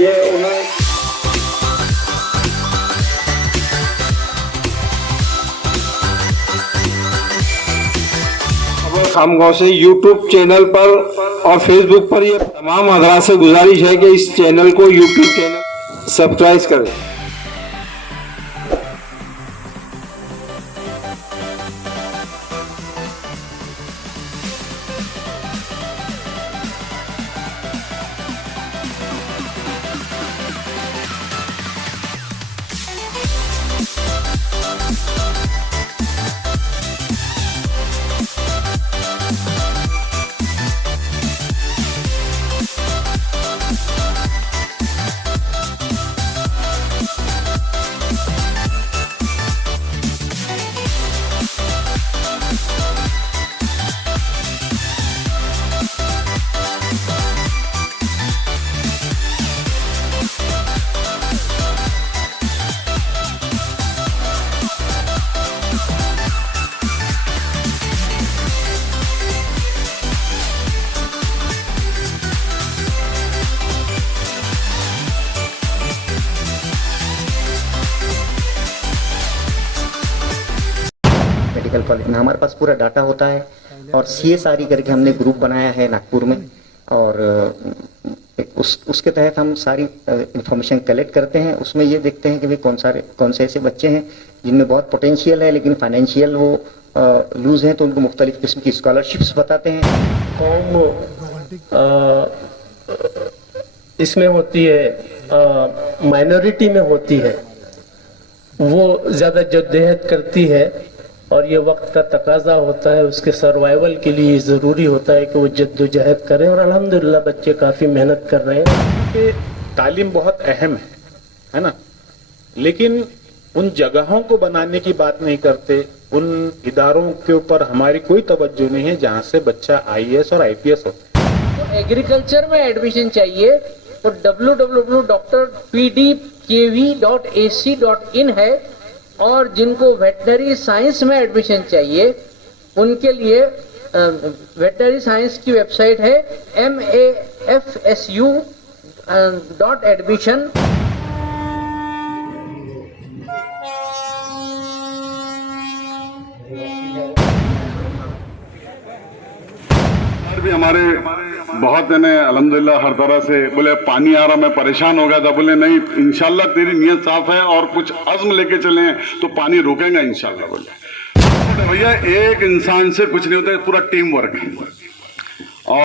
ये उन्हें खामगांव से यूट्यूब चैनल पर और फेसबुक पर ये तमाम हजरात से गुजारिश है कि इस चैनल को यूट्यूब चैनल सब्सक्राइब करें। मेडिकल कॉलेज में हमारे पास पूरा डाटा होता है और CSRE करके हमने ग्रुप बनाया है नागपुर में और उसके तहत हम सारी इंफॉर्मेशन कलेक्ट करते हैं। उसमें ये देखते हैं कि भाई कौन से ऐसे बच्चे हैं जिनमें बहुत पोटेंशियल है लेकिन फाइनेंशियल वो लूज हैं, तो उनको मुख्तलिफ किस्म की स्कॉलरशिप्स बताते हैं। कौम इसमें होती है, माइनॉरिटी में होती है, वो ज़्यादा जद्दोजहद करती है और ये वक्त का तकाजा होता है, उसके सर्वाइवल के लिए ज़रूरी होता है कि वो जद्दोजहद करें और अल्हम्दुलिल्लाह बच्चे काफ़ी मेहनत कर रहे हैं। तालीम बहुत अहम है ना, लेकिन उन जगहों को बनाने की बात नहीं करते, उन इदारों के ऊपर हमारी कोई तवज्जो नहीं है जहाँ से बच्चा IAS और IPS होता है। तो एग्रीकल्चर में एडमिशन चाहिए तो www.pdkv.ac.in है, और जिनको वेटनरी साइंस में एडमिशन चाहिए उनके लिए वेटनरी साइंस की वेबसाइट है MAFSU.admission। भी हमारे बहुत ने अल्हम्दुलिल्लाह हर तरह से बोले पानी आ रहा, मैं परेशान हो गया था, बोले नहीं इंशाल्लाह तेरी नीयत साफ है और कुछ अज़्म लेके चले तो पानी रुकेगा इंशाल्लाह। बोले भैया एक इंसान से कुछ नहीं होता है, पूरा टीम वर्क है। और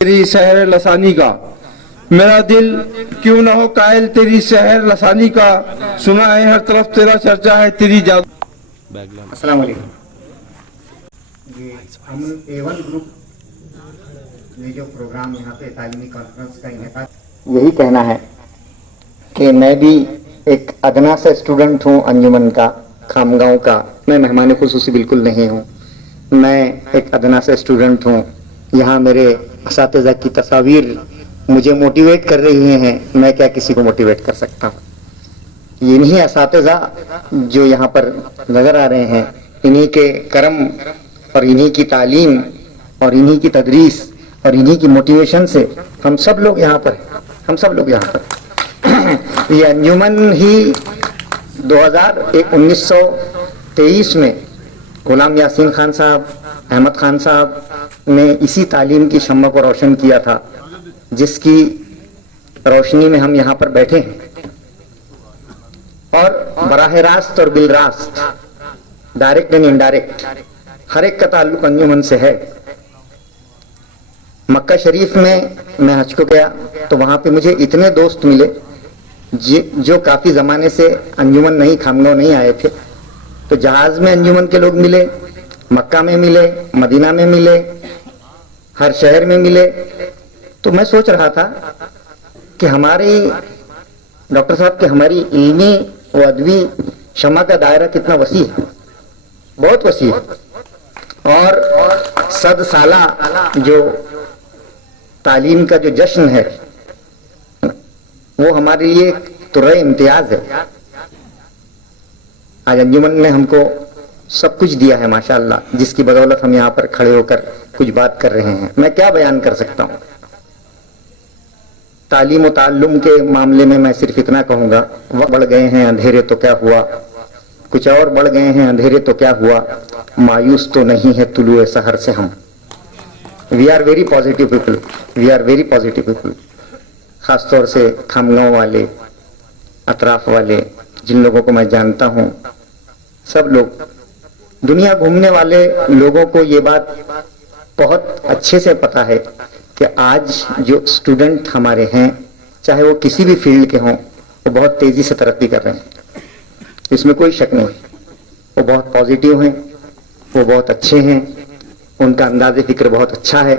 तेरी शहर लसानी का मेरा दिल क्यों न हो कायल, तेरी शहर लसानी का सुना है हर तरफ तेरा चर्चा है तेरी जादू। अस्सलाम वालेकुम। ये हम A1 ग्रुप ये जो प्रोग्राम यहाँ पे तालीमी कॉन्फ्रेंस का इनेकाद, यही कहना है कि मैं भी एक अदना सा स्टूडेंट हूँ अंजुमन का, खामगांव का। मैं मेहमान खुसूसी बिल्कुल नहीं हूँ, मैं एक अदना सा स्टूडेंट हूँ। यहाँ मेरे असातिज़ा की तस्वीर मुझे मोटिवेट कर रही हैं, मैं क्या किसी को मोटिवेट कर सकता हूँ। इन्हीं असातिज़ा जो यहाँ पर नज़र आ रहे हैं, इन्हीं के करम और इन्हीं की तालीम और इन्हीं की तदरीस और इन्हीं की मोटिवेशन से हम सब लोग यहाँ पर हैं, हम सब लोग यहाँ पर। ये अंजुमन ही 1923 में गुलाम यासीन खान साहब, अहमद खान साहब ने इसी तालीम की शम्मा को रोशन किया था, जिसकी रोशनी में हम यहाँ पर बैठे हैं। और बराह रास्त और बिल रास्त, डायरेक्ट एंड इनडायरेक्ट, हर एक का ताल्लुक अंजुमन से है। मक्का शरीफ में मैं हज को गया तो वहां पे मुझे इतने दोस्त मिले जो काफी जमाने से अंजुमन नहीं, खामगांव नहीं आए थे। तो जहाज में अंजुमन के लोग मिले, मक्का में मिले, मदीना में मिले, हर शहर में मिले। तो मैं सोच रहा था कि हमारे डॉक्टर साहब के हमारी इल्मी व अदबी शमा का दायरा कितना वसी है, बहुत वसी है। और सद साला जो तालीम का जो जश्न है वो हमारे लिए तुर्रे इम्तियाज है। आज अंजुमन ने हमको सब कुछ दिया है माशाअल्लाह, जिसकी बदौलत हम यहाँ पर खड़े होकर कुछ बात कर रहे हैं। मैं क्या बयान कर सकता हूँ। तालीम और ताल्लुम के मामले में मैं सिर्फ इतना कहूंगा, वक्त बढ़ गए हैं अंधेरे तो क्या हुआ, कुछ और बढ़ गए हैं अंधेरे तो क्या हुआ, मायूस तो नहीं है तुलुए सहर से हम। We are very positive people, we are very positive people. खासतौर से खामगांव वाले, अतराफ वाले, जिन लोगों को मैं जानता हूँ, सब लोग, दुनिया घूमने वाले लोगों को ये बात बहुत अच्छे से पता है कि आज जो स्टूडेंट हमारे हैं, चाहे वो किसी भी फील्ड के हों, वो बहुत तेजी से तरक्की कर रहे हैं, इसमें कोई शक नहीं। वो बहुत पॉजिटिव हैं, वो बहुत अच्छे हैं, उनका अंदाज़े फिक्र बहुत अच्छा है।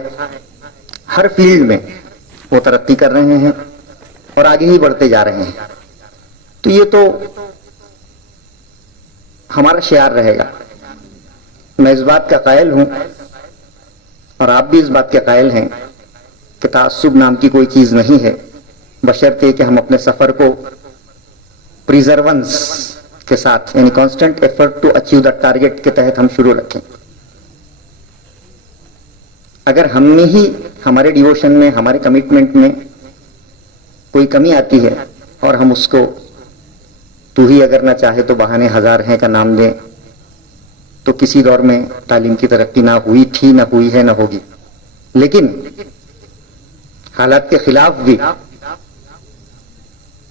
हर फील्ड में वो तरक्की कर रहे हैं और आगे ही बढ़ते जा रहे हैं। तो ये तो हमारा शियार रहेगा। मैं इस बात का कायल हूं और आप भी इस बात के कायल हैं कि तासुब नाम की कोई चीज नहीं है, बशर्ते कि हम अपने सफर को प्रिजर्वेंस के साथ, यानी constant effort to achieve the target के तहत हम शुरू रखें। अगर हम में ही, हमारे डिवोशन में, हमारे कमिटमेंट में कोई कमी आती है और हम उसको तू ही अगर ना चाहे तो बहाने हजार हैं का नाम दें, तो किसी दौर में तालीम की तरक्की ना हुई थी, ना हुई है, ना होगी। लेकिन हालात के खिलाफ भी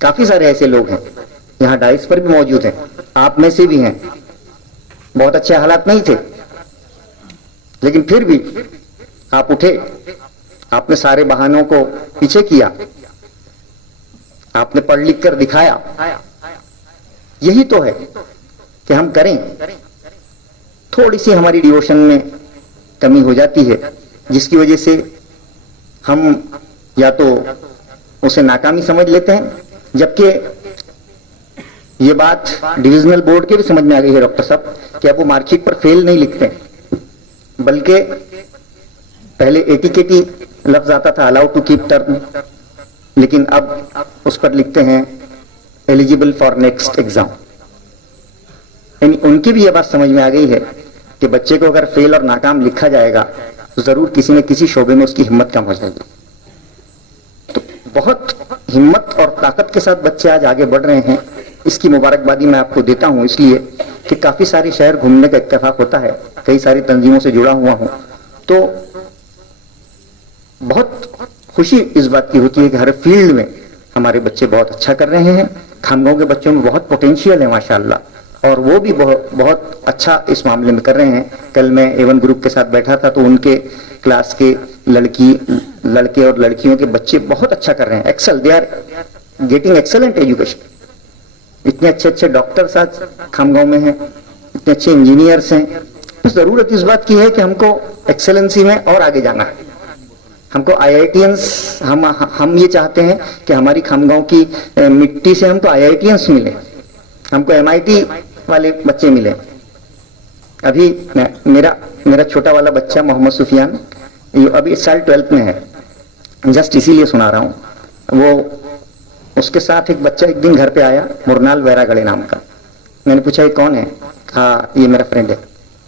काफी सारे ऐसे लोग हैं, यहाँ डाइस पर भी मौजूद हैं, आप में से भी हैं। बहुत अच्छे हालात नहीं थे, लेकिन फिर भी आप उठे, आपने सारे बहानों को पीछे किया, आपने पढ़ लिख कर दिखाया। यही तो है कि हम करें। थोड़ी सी हमारी डिवोशन में कमी हो जाती है, जिसकी वजह से हम या तो उसे नाकामी समझ लेते हैं, जबकि ये बात डिविजनल बोर्ड के भी समझ में आ गई है डॉक्टर साहब कि अब वो मार्कशीट पर फेल नहीं लिखते, बल्कि पहले एटीकेटी लफ्ज आता था, अलाउ टू कीप टर्म, लेकिन अब उस पर लिखते हैं एलिजिबल फॉर नेक्स्ट एग्जाम। यानी उनकी भी यह बात समझ में आ गई है कि बच्चे को अगर फेल और नाकाम लिखा जाएगा तो जरूर किसी न किसी शोबे में उसकी हिम्मत कम हो जाएगी। तो बहुत हिम्मत और ताकत के साथ बच्चे आज आगे बढ़ रहे हैं, इसकी मुबारकबादी मैं आपको देता हूं, इसलिए कि काफी सारे शहर घूमने का इत्तेफाक होता है, कई सारी तंजीमों से जुड़ा हुआ हूं, तो बहुत खुशी इस बात की होती है कि हर फील्ड में हमारे बच्चे बहुत अच्छा कर रहे हैं। खामगांव के बच्चों में बहुत पोटेंशियल है माशाल्लाह, और वो भी बहुत अच्छा इस मामले में कर रहे हैं। कल मैं A1 ग्रुप के साथ बैठा था तो उनके क्लास के लड़के और लड़कियों के बच्चे बहुत अच्छा कर रहे हैं, excel, they are getting excellent education. इतने अच्छे अच्छे डॉक्टर्स आज खामगांव में हैं, इतने अच्छे इंजीनियर्स हैं। तो जरूरत इस बात की है कि हमको एक्सेलेंसी में और आगे जाना है। हमको आईआईटीएंस हम ये चाहते हैं कि हमारी खामगांव की मिट्टी से हमको आईआईटीएंस मिले, हमको एमआईटी वाले बच्चे मिले। अभी मेरा छोटा वाला बच्चा मोहम्मद सुफियान, ये अभी इस साल 12th में है, जस्ट इसीलिए सुना रहा हूँ। वो उसके साथ एक बच्चा एक दिन घर पे आया, मुरनाल वैरागड़े नाम का। मैंने पूछा ये कौन है? कहा ये मेरा फ्रेंड है।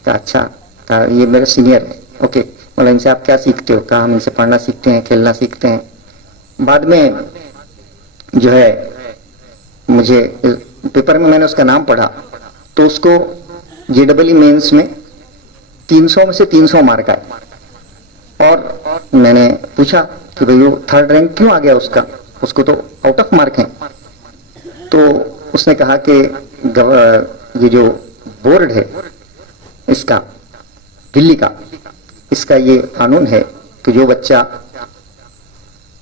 कहा अच्छा, कहा ये मेरा सीनियर है। ओके, बोला इनसे आप क्या सीखते हो? कहा हम इनसे पढ़ना सीखते हैं, खेलना सीखते हैं। बाद में जो है मुझे पेपर में मैंने उसका नाम पढ़ा तो उसको JEE मेंस में 300 में से 300 मार्क आए। और मैंने पूछा कि भाई वो 3rd रैंक क्यों आ गया उसको तो आउट ऑफ मार्क है। तो उसने कहा कि ये जो बोर्ड है इसका, दिल्ली का, इसका ये कानून है कि जो बच्चा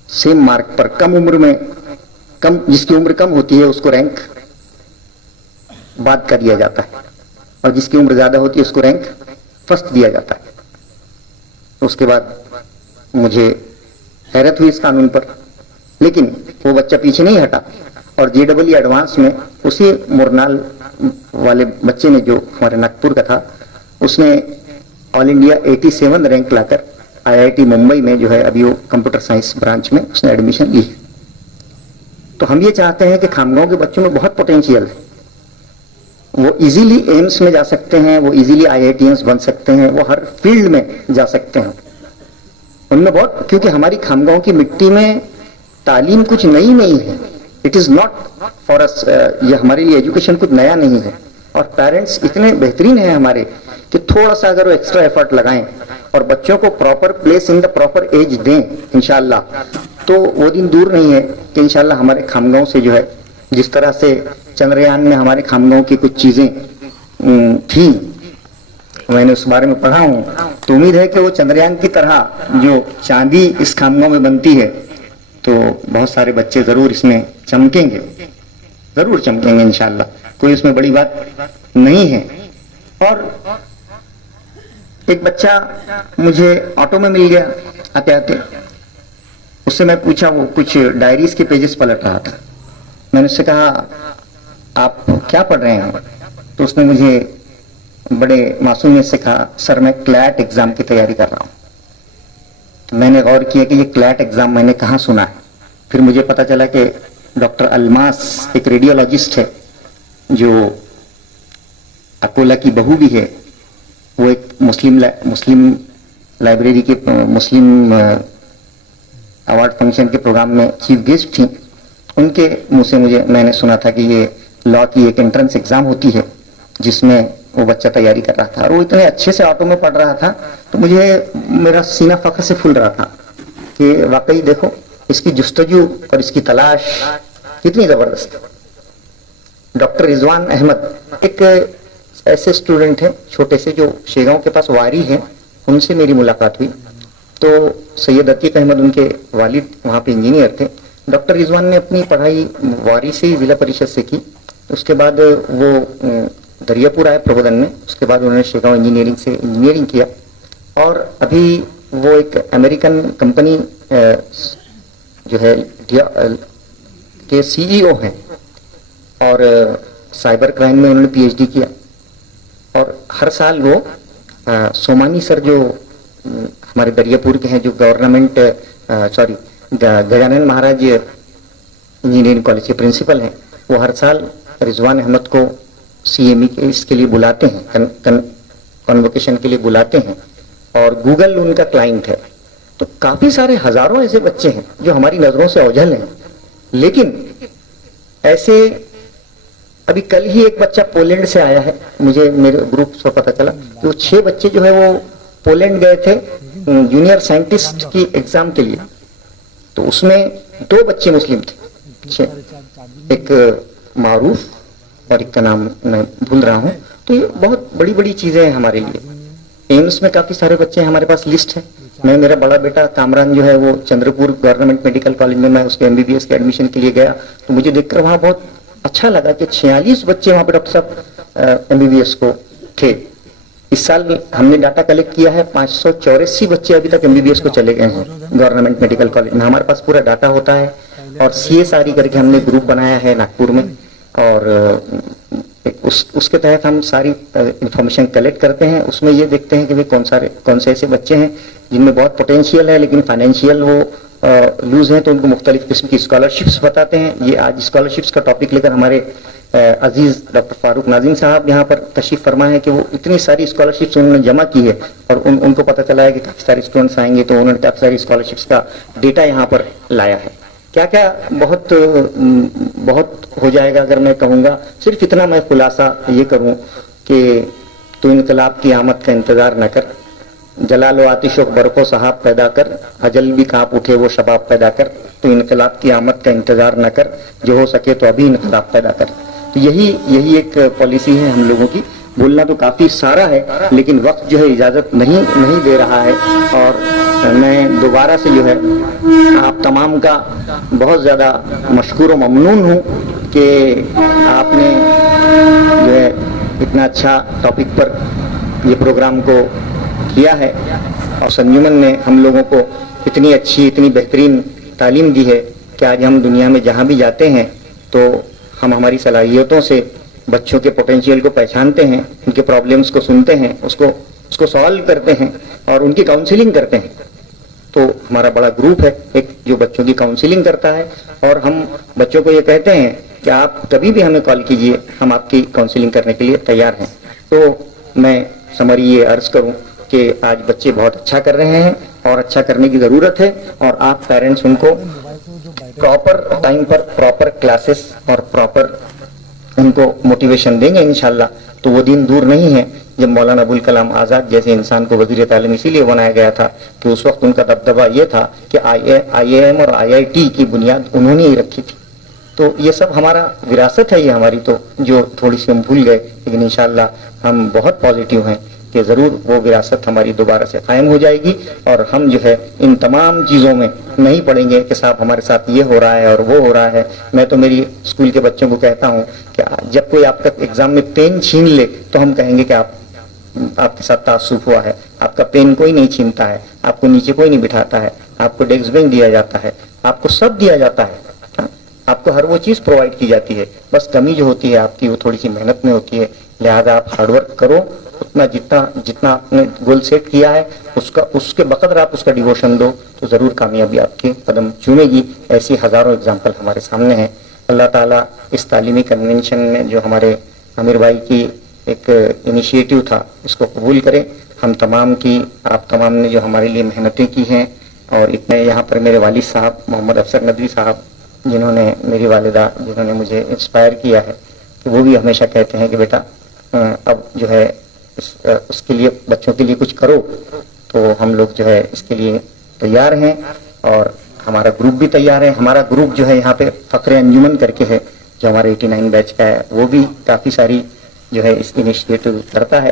सेम मार्क पर कम उम्र में जिसकी उम्र कम होती है उसको रैंक बाद का दिया जाता है, और जिसकी उम्र ज्यादा होती है उसको रैंक फर्स्ट दिया जाता है। तो उसके बाद मुझे हैरत हुई इस कानून पर, लेकिन वो बच्चा पीछे नहीं हटा और JEE एडवांस में उसी मुरनाल वाले बच्चे ने, जो हमारे नागपुर का था, उसने ऑल इंडिया 87 रैंक लाकर IIT मुंबई में जो है अभी वो कंप्यूटर साइंस ब्रांच में उसने एडमिशन ली। तो हम ये चाहते हैं कि खामगांव के बच्चों में बहुत पोटेंशियल है, वो इजीली एम्स में जा सकते हैं, वो इजीली IITians बन सकते हैं, वो हर फील्ड में जा सकते हैं उनमें बहुत, क्योंकि हमारी खामगांव की मिट्टी में तालीम कुछ नई नहीं है। It is not for us, ये हमारे लिए एजुकेशन कुछ नया नहीं है। और पेरेंट्स इतने बेहतरीन हैं हमारे कि थोड़ा सा अगर वो एक्स्ट्रा एफर्ट लगाएं और बच्चों को proper place in the proper age दें इंशाल्लाह, तो वो दिन दूर नहीं है कि इंशाल्लाह हमारे खामगांव से जो है, जिस तरह से चंद्रयान में हमारे खामगांव की कुछ चीजें थी, मैंने उस बारे में पढ़ा हूं, तो उम्मीद है कि वो चंद्रयान की तरह जो चांदी इस खामगांव में बनती है तो बहुत सारे बच्चे जरूर इसमें चमकेंगे, जरूर चमकेंगे इंशाल्लाह, कोई इसमें बड़ी बात नहीं है। और एक बच्चा मुझे ऑटो में मिल गया आते आते, उससे मैं पूछा, वो कुछ डायरीज के पेजेस पलट रहा था। मैंने उससे कहा आप क्या पढ़ रहे हैं? तो उसने मुझे बड़े मासूमियत से कहा सर मैं क्लैट एग्जाम की तैयारी कर रहा हूं। मैंने गौर किया कि ये क्लैट एग्जाम मैंने कहाँ सुना है। फिर मुझे पता चला कि डॉक्टर अलमास एक रेडियोलॉजिस्ट है जो अकोला की बहू भी है, वो एक मुस्लिम लाइब्रेरी के मुस्लिम अवार्ड फंक्शन के प्रोग्राम में चीफ गेस्ट थी। उनके मुंह से मैंने सुना था कि ये लॉ की एक एंट्रेंस एग्जाम होती है जिसमें वो बच्चा तैयारी कर रहा था, और वो इतने अच्छे से ऑटो में पढ़ रहा था, तो मुझे मेरा सीना फख्र से फूल रहा था कि वाकई देखो इसकी जुस्तजू और इसकी तलाश कितनी जबरदस्त है। डॉक्टर रिजवान अहमद एक ऐसे स्टूडेंट हैं छोटे से जो शेगांव के पास वारी है, उनसे मेरी मुलाकात हुई। तो सैयद अतीक अहमद उनके वालिद वहाँ पे इंजीनियर थे। डॉक्टर रिजवान ने अपनी पढ़ाई वारी से ही जिला परिषद से की, उसके बाद वो दरियापुर आए प्रबोधन में, उसके बाद उन्होंने शेगांव इंजीनियरिंग से इंजीनियरिंग किया, और अभी वो एक अमेरिकन कंपनी जो है के CEO हैं, और साइबर क्राइम में उन्होंने PhD किया। और हर साल वो सोमानी सर जो हमारे दरियापुर के हैं, जो government Gajanan Maharaj engineering college के प्रिंसिपल हैं, वो हर साल रिजवान अहमद को CME के इसके लिए बुलाते हैं, कन्वोकेशन के लिए बुलाते हैं, और गूगल उनका क्लाइंट है। तो काफी सारे हजारों ऐसे बच्चे हैं जो हमारी नजरों से ओझल हैं। लेकिन ऐसे अभी कल ही एक बच्चा पोलैंड से आया है, मुझे मेरे ग्रुप से पता चला कि वो 6 बच्चे जो है वो पोलैंड गए थे जूनियर साइंटिस्ट की एग्जाम के लिए। तो उसमें 2 बच्चे मुस्लिम थे, एक मारूफ और एक का नाम मैं भूल रहा हूँ। तो ये बहुत बड़ी बड़ी चीजें हैं हमारे लिए। एम्स में काफी सारे बच्चे हैं, हमारे पास लिस्ट है। मैं मेरा बड़ा बेटा कामरान जो है वो चंद्रपुर गवर्नमेंट मेडिकल कॉलेज में मैं उसके MBBS के एडमिशन के लिए गया, तो मुझे देखकर वहाँ बहुत अच्छा लगा कि 46 बच्चे वहाँ पे डॉक्टर साहब MBBS को थे। इस साल हमने डाटा कलेक्ट किया है, 584 बच्चे अभी तक एमबीबीएस को चले गए हैं गवर्नमेंट मेडिकल कॉलेज में। हमारे पास पूरा डाटा होता है और CSRE करके हमने ग्रुप बनाया है नागपुर में, और उसके तहत हम सारी इंफॉर्मेशन कलेक्ट करते हैं। उसमें ये देखते हैं कि भाई कौन से ऐसे बच्चे हैं जिनमें बहुत पोटेंशियल है लेकिन फाइनेंशियल वो लूज हैं, तो उनको मुख्तलिफ किस्म की स्कॉलरशिप्स बताते हैं। ये आज स्कॉलरशिप्स का टॉपिक लेकर हमारे अजीज डॉक्टर फारूक नाजिम साहब यहाँ पर तशरीफ फरमा है कि वो इतनी सारी स्कॉलरशिप्स उन्होंने जमा की है और उनको पता चला है कि काफी सारे स्टूडेंट्स आएंगे, तो उन्होंने काफी सारी स्कॉलरशिप्स का डेटा यहाँ पर लाया है। क्या क्या बहुत हो जाएगा अगर मैं कहूँगा, सिर्फ इतना मैं खुलासा ये करूँ कि तो इनकलाब की आमद का इंतजार न कर, जलालो आतिशो बरको सहाब पैदा कर, अजल भी कांप उठे वो शबाब पैदा कर, तो इनकलाब की आमद का इंतजार न कर, जो हो सके तो अभी इनकलाब पैदा कर। तो यही एक पॉलिसी है हम लोगों की। बोलना तो काफी सारा है लेकिन वक्त जो है इजाजत नहीं दे रहा है, और मैं दोबारा से जो है आप तमाम का बहुत ज्यादा मशकूर व ममनून हूँ कि आपने जो है इतना अच्छा टॉपिक पर ये प्रोग्राम को किया है, और संजुमन ने हम लोगों को इतनी अच्छी इतनी बेहतरीन तालीम दी है कि आज हम दुनिया में जहाँ भी जाते हैं तो हम हमारी सलाहियतों से बच्चों के पोटेंशियल को पहचानते हैं, उनके प्रॉब्लम्स को सुनते हैं, उसको सॉल्व करते हैं और उनकी काउंसलिंग करते हैं। तो हमारा बड़ा ग्रुप है एक जो बच्चों की काउंसलिंग करता है, और हम बच्चों को ये कहते हैं कि आप कभी भी हमें कॉल कीजिए, हम आपकी काउंसलिंग करने के लिए तैयार हैं। तो मैं समरी ये अर्ज करूं कि आज बच्चे बहुत अच्छा कर रहे हैं और अच्छा करने की जरूरत है, और आप पेरेंट्स उनको प्रॉपर टाइम पर प्रॉपर क्लासेस और प्रॉपर उनको मोटिवेशन देंगे इंशाल्लाह, तो वो दिन दूर नहीं है जब मौलाना अबुल कलाम आजाद जैसे इंसान को वजीर तालीम इसीलिए बनाया गया था कि उस वक्त उनका दबदबा ये था कि IIM और IIT की बुनियाद उन्होंने ही रखी थी। तो ये सब हमारा विरासत है, ये हमारी तो जो थोड़ी सी हम भूल गए, लेकिन इंशाल्लाह हम बहुत पॉजिटिव हैं कि जरूर वो विरासत हमारी दोबारा से कायम हो जाएगी, और हम जो है इन तमाम चीजों में नहीं पड़ेंगे कि साहब हमारे साथ ये हो रहा है और वो हो रहा है। मैं तो मेरी स्कूल के बच्चों को कहता हूँ कि जब कोई आपका एग्जाम में पेन छीन ले तो हम कहेंगे कि आपके साथ तासुफ हुआ है। आपका पेन कोई नहीं छीनता है, आपको नीचे कोई नहीं बिठाता है, आपको डेस्क बेंच दिया जाता है, आपको सब दिया जाता है, आपको हर वो चीज प्रोवाइड की जाती है। बस कमी जो होती है आपकी वो थोड़ी सी मेहनत में होती है, लिहाजा आप हार्डवर्क करो, उतना जितना आपने गोल सेट किया है उसके बकदर आप उसका डिवोशन दो तो जरूर कामयाबी आपके कदम चूमेगी। ऐसी हजारों एग्जाम्पल हमारे सामने हैं। अल्लाह ताला इस तालीमी कन्वेंशन में जो हमारे आमिर भाई की एक इनिशिएटिव था इसको कबूल करें। हम तमाम की आप तमाम ने जो हमारे लिए मेहनतें की हैं, और इतने यहाँ पर मेरे वालिद साहब मोहम्मद अफसर नदवी साहब जिन्होंने मेरी वालिदा जिन्होंने मुझे इंस्पायर किया है, तो वो भी हमेशा कहते हैं कि बेटा अब जो है उसके लिए बच्चों के लिए कुछ करो। तो हम लोग जो है इसके लिए तैयार हैं और हमारा ग्रुप भी तैयार है। हमारा ग्रुप जो है यहाँ पे फक्र अंजुमन करके है जो हमारे 89 बैच का है, वो भी काफ़ी सारी जो है इस इनिशिएटिव करता है।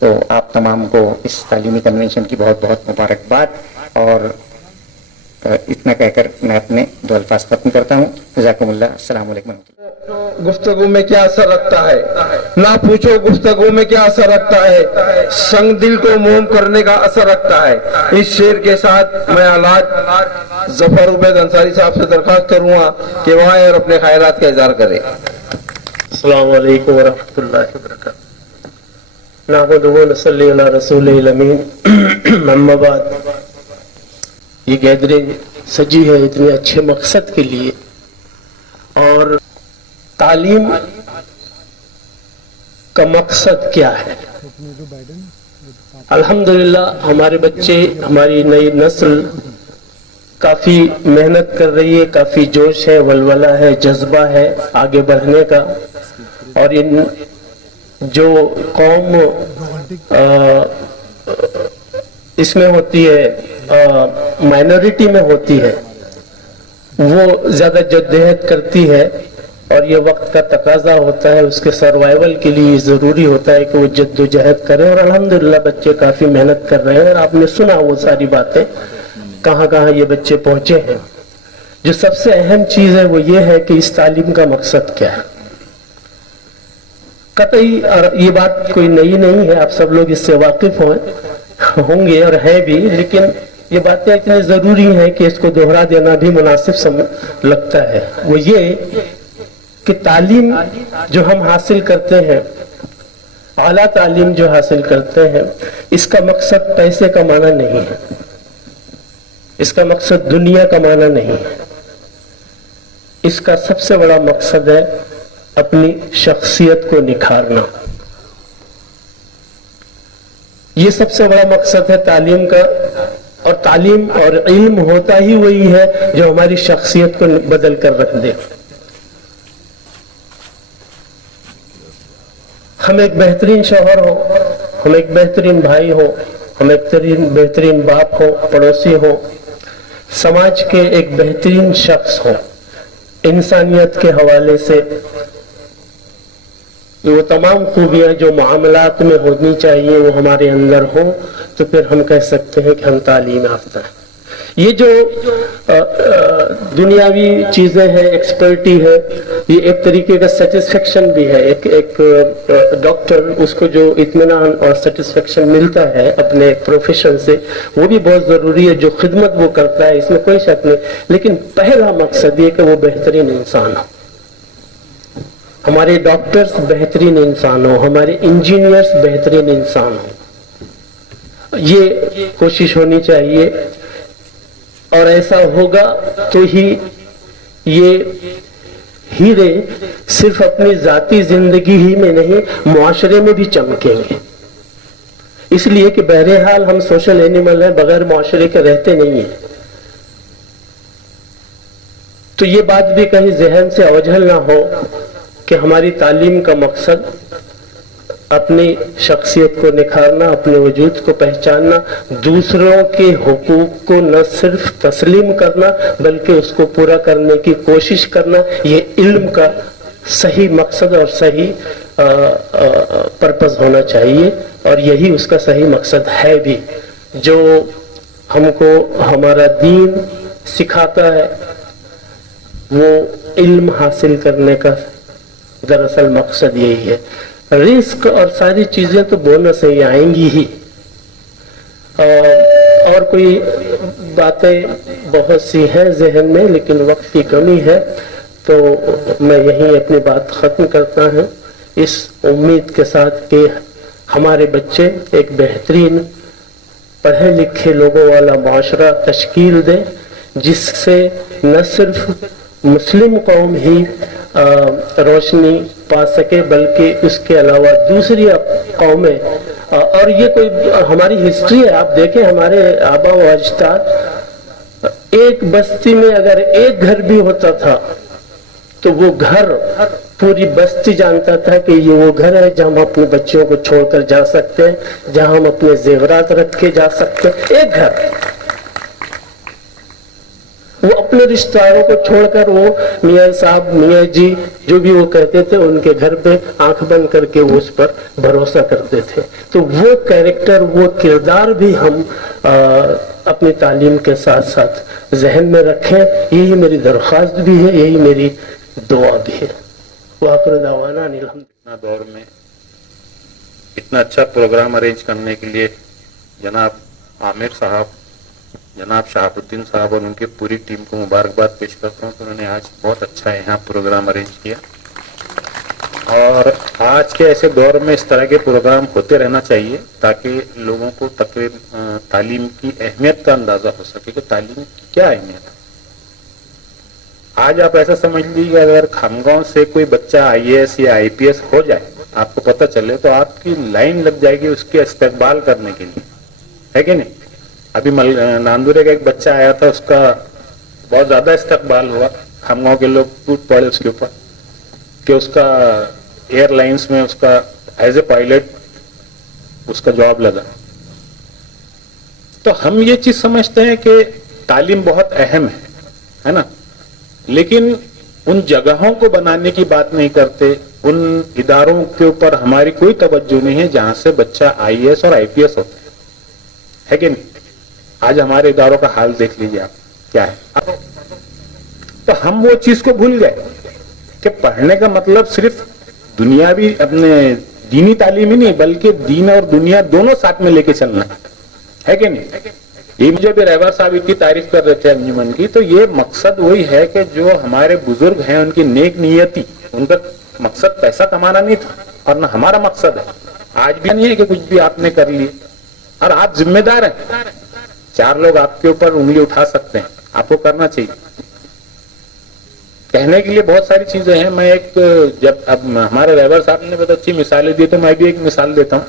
तो आप तमाम को इस तालीमी कन्वेंशन की बहुत बहुत मुबारकबाद, और इतना कहकर मैं अपने दो अल्फाज खत्म करता हूँ। जज़ाकुमुल्लाह, अस्सलामु अलैकुम। गुफ्तगू में क्या असर रखता है, ना पूछो गुफ्तगू में क्या असर रखता है, संग दिल को मोम करने का असर रखता है। इस शेर के साथ मैं आलाज जफर उबैद अंसारी साहब से दरख्वास्त करूंगा कि वह आए और अपने ख्यालात का इज़हार करें। अस्सलामु अलैकुम वरहमतुल्लाहि वबरकातुहू। नहमदुहु व नसल्ली अला रसूलिल अमीन। अम्मा बाद, ये गैदरिंग सजी है इतने अच्छे मकसद के लिए, और तालीम का मकसद क्या है। अल्हम्दुलिल्लाह हमारे बच्चे, हमारी नई नस्ल काफी मेहनत कर रही है, काफी जोश है, वलवला है, जज्बा है आगे बढ़ने का। और इन जो कौम इसमें होती है, माइनॉरिटी में होती है, वो ज्यादा जद्दोजहद करती है, और ये वक्त का तकाजा होता है, उसके सर्वाइवल के लिए जरूरी होता है कि वो जद्दोजहद करें। और अल्हम्दुलिल्लाह बच्चे काफी मेहनत कर रहे हैं, और आपने सुना वो सारी बातें, कहाँ कहाँ ये बच्चे पहुंचे हैं। जो सबसे अहम चीज है वो ये है कि इस तालीम का मकसद क्या है। कतई ये बात कोई नई नहीं है, आप सब लोग इससे वाकिफ होंगे और है भी, लेकिन ये बातें इतनी जरूरी हैं कि इसको दोहरा देना भी मुनासिब लगता है। वो ये कि तालीम जो हम हासिल करते हैं, आला तालीम जो हासिल करते हैं, इसका मकसद पैसे कमाना नहीं है, इसका मकसद दुनिया कमाना नहीं है। इसका सबसे बड़ा मकसद है अपनी शख्सियत को निखारना। ये सबसे बड़ा मकसद है तालीम का, और तालीम और इल्म होता ही वही है जो हमारी शख्सियत को बदल कर रख दे। हम एक बेहतरीन शौहर हो, हम एक बेहतरीन भाई हो, हम एक बेहतरीन बाप हो, पड़ोसी हो, समाज के एक बेहतरीन शख्स हो, इंसानियत के हवाले से वो तमाम खूबियां जो मामलात में होनी चाहिए वो हमारे अंदर हो, तो फिर हम कह सकते हैं कि हम तालीम याफ्ता हैं। ये जो दुनियावी चीजें हैं, एक्सपर्टी है, ये एक तरीके का सेटिस्फेक्शन भी है। एक डॉक्टर, उसको जो इत्मीनान और सेटिस्फेक्शन मिलता है अपने प्रोफेशन से, वो भी बहुत जरूरी है। जो खिदमत वो करता है इसमें कोई शक नहीं, लेकिन पहला मकसद ये कि वो बेहतरीन इंसान हो। हमारे डॉक्टर्स बेहतरीन इंसान हो, हमारे इंजीनियर्स बेहतरीन इंसान हो, ये कोशिश होनी चाहिए। और ऐसा होगा तो ही ये हीरे सिर्फ अपनी जाती जिंदगी ही में नहीं, मुआशरे में भी चमकेंगे। इसलिए कि बहरहाल हम सोशल एनिमल हैं, बगैर मुआशरे के रहते नहीं हैं। तो ये बात भी कहीं जहन से ओझल ना हो कि हमारी तालीम का मकसद अपनी शख्सियत को निखारना, अपने वजूद को पहचानना, दूसरों के हुकूक को न सिर्फ तस्लीम करना बल्कि उसको पूरा करने की कोशिश करना, ये इल्म का सही मकसद और सही पर्पस होना चाहिए। और यही उसका सही मकसद है भी, जो हमको हमारा दीन सिखाता है। वो इल्म हासिल करने का दरअसल मकसद यही है। रिस्क और सारी चीजें तो बोनस से ही आएंगी ही, और कोई बातें बहुत सी हैं जहन में, लेकिन वक्त की कमी है, तो मैं यहीं अपनी बात खत्म करता हूं, इस उम्मीद के साथ कि हमारे बच्चे एक बेहतरीन पढ़े लिखे लोगों वाला माशरा तश्कील दें, जिससे न सिर्फ मुस्लिम कौम ही रोशनी पा सके बल्कि उसके अलावा दूसरी कौमें। और ये कोई हमारी हिस्ट्री है, आप देखें हमारे आबा व अजदाद, एक बस्ती में अगर एक घर भी होता था तो वो घर पूरी बस्ती जानता था कि ये वो घर है जहां हम अपने बच्चों को छोड़कर जा सकते हैं, जहां हम अपने जेवरात रख के जा सकते हैं। एक घर, वो अपने रिश्तेदारों को छोड़कर वो मियाँ साहब, मियाँ जी जो भी वो कहते थे, उनके घर पे आंख बंद करके वो उस पर भरोसा करते थे। तो वो कैरेक्टर, वो किरदार भी हम अपनी तालीम के साथ साथ जहन में रखें। यही मेरी दरख्वास्त भी है, यही मेरी दुआ भी है। वाखिर दावाना अनिल इतना दौर में इतना अच्छा प्रोग्राम अरेंज करने के लिए जनाब आमिर साहब, जनाब शहाबुद्दीन साहब और उनकी पूरी टीम को मुबारकबाद पेश करता हूँ। तो उन्होंने आज बहुत अच्छा यहाँ प्रोग्राम अरेंज किया, और आज के ऐसे दौर में इस तरह के प्रोग्राम होते रहना चाहिए ताकि लोगों को तालीम की अहमियत का अंदाजा हो सके कि तालीम की क्या अहमियत है। आज आप ऐसा समझ लीजिए, अगर खामगांव से कोई बच्चा IAS या IPS हो जाए, आपको पता चले, तो आपकी लाइन लग जाएगी उसके इस्तकबाल करने के लिए, है कि नहीं। अभी नांदुरे का एक बच्चा आया था, उसका बहुत ज्यादा इस्तकबाल हुआ, खामगांव के लोग टूट पड़े उसके ऊपर कि उसका एयरलाइंस में उसका एज ए पायलट उसका जॉब लगा। तो हम ये चीज समझते हैं कि तालीम बहुत अहम है ना, लेकिन उन जगहों को बनाने की बात नहीं करते, उन इदारों के ऊपर हमारी कोई तवज्जो नहीं है जहां से बच्चा IAS और IPS होता है कि नहीं। आज हमारे इदारों का हाल देख लीजिए आप क्या है। तो हम वो चीज को भूल गए कि पढ़ने का मतलब सिर्फ दुनियावी अपने दीनी तालीम ही नहीं बल्कि दीन और दुनिया दोनों साथ में लेके चलना है कि नहीं। ये मुझे भी रहबर साहब इतनी तारीफ कर रहे थे अंजुमन की, तो ये मकसद वही है कि जो हमारे बुजुर्ग हैं उनकी नेक नियति, उनका मकसद पैसा कमाना नहीं था और ना हमारा मकसद है, आज भी नहीं है कि कुछ भी आपने कर लिए और आप जिम्मेदार हैं। 4 लोग आपके ऊपर उंगली उठा सकते हैं, आपको करना चाहिए। कहने के लिए बहुत सारी चीजें हैं। मैं एक जब अब हमारे रहबर साहब ने बहुत अच्छी मिसालें दी तो मैं भी एक मिसाल देता हूँ।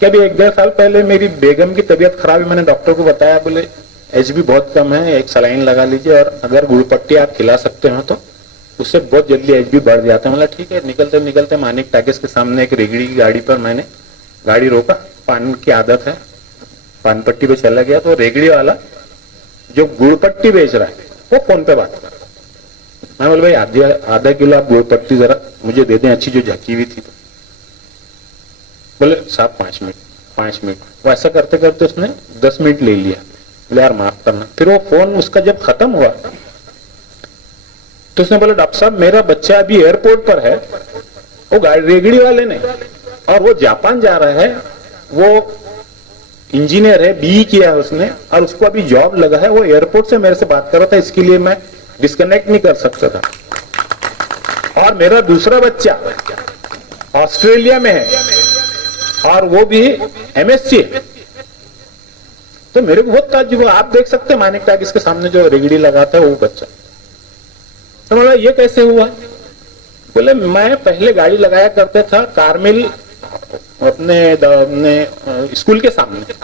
क्या भी 1-1.5 साल पहले मेरी बेगम की तबीयत खराब है, मैंने डॉक्टर को बताया, बोले HB बहुत कम है, एक सलाइन लगा लीजिए और अगर गुड़ पट्टी आप खिला सकते हो तो उससे बहुत जल्दी HB बढ़ जाता है। मतलब ठीक है। निकलते निकलते मानिक टैक्स के सामने एक रेगड़ी की गाड़ी पर मैंने गाड़ी रोका, पान की आदत है, पान पट्टी पे चला गया तो रेगड़ी वाला जो गुड़ पट्टी बेच रहा है वो फोन पे बात कर, मैं बोले भाई आधा किलो आप गुड़ पट्टी जरा मुझे दे दें, अच्छी जो झकी हुई थी। तो बोले साहब 5 मिनट। वो ऐसा करते करते उसने 10 मिनट ले लिया। बोले यार माफ करना। फिर वो फोन उसका जब खत्म हुआ तो उसने बोला डॉक्टर साहब मेरा बच्चा अभी एयरपोर्ट पर है, वो गाड़ी रेगड़ी वाले ने, और वो जापान जा रहा है, वो इंजीनियर है, BE किया है उसने और उसको अभी जॉब लगा है, वो एयरपोर्ट से मेरे से बात कर रहा था, इसके लिए मैं डिस्कनेक्ट नहीं कर सकता था। और मेरा दूसरा बच्चा ऑस्ट्रेलिया में है और वो भी MSc है। तो मेरे को बहुत ताज्जुब हुआ। आप देख सकते हैं मानिक टैक्स के सामने जो रेगड़ी लगाता है वो बच्चा। तो बोला ये कैसे हुआ? बोले मैं पहले गाड़ी लगाया करता था कारमिल अपने स्कूल के सामने,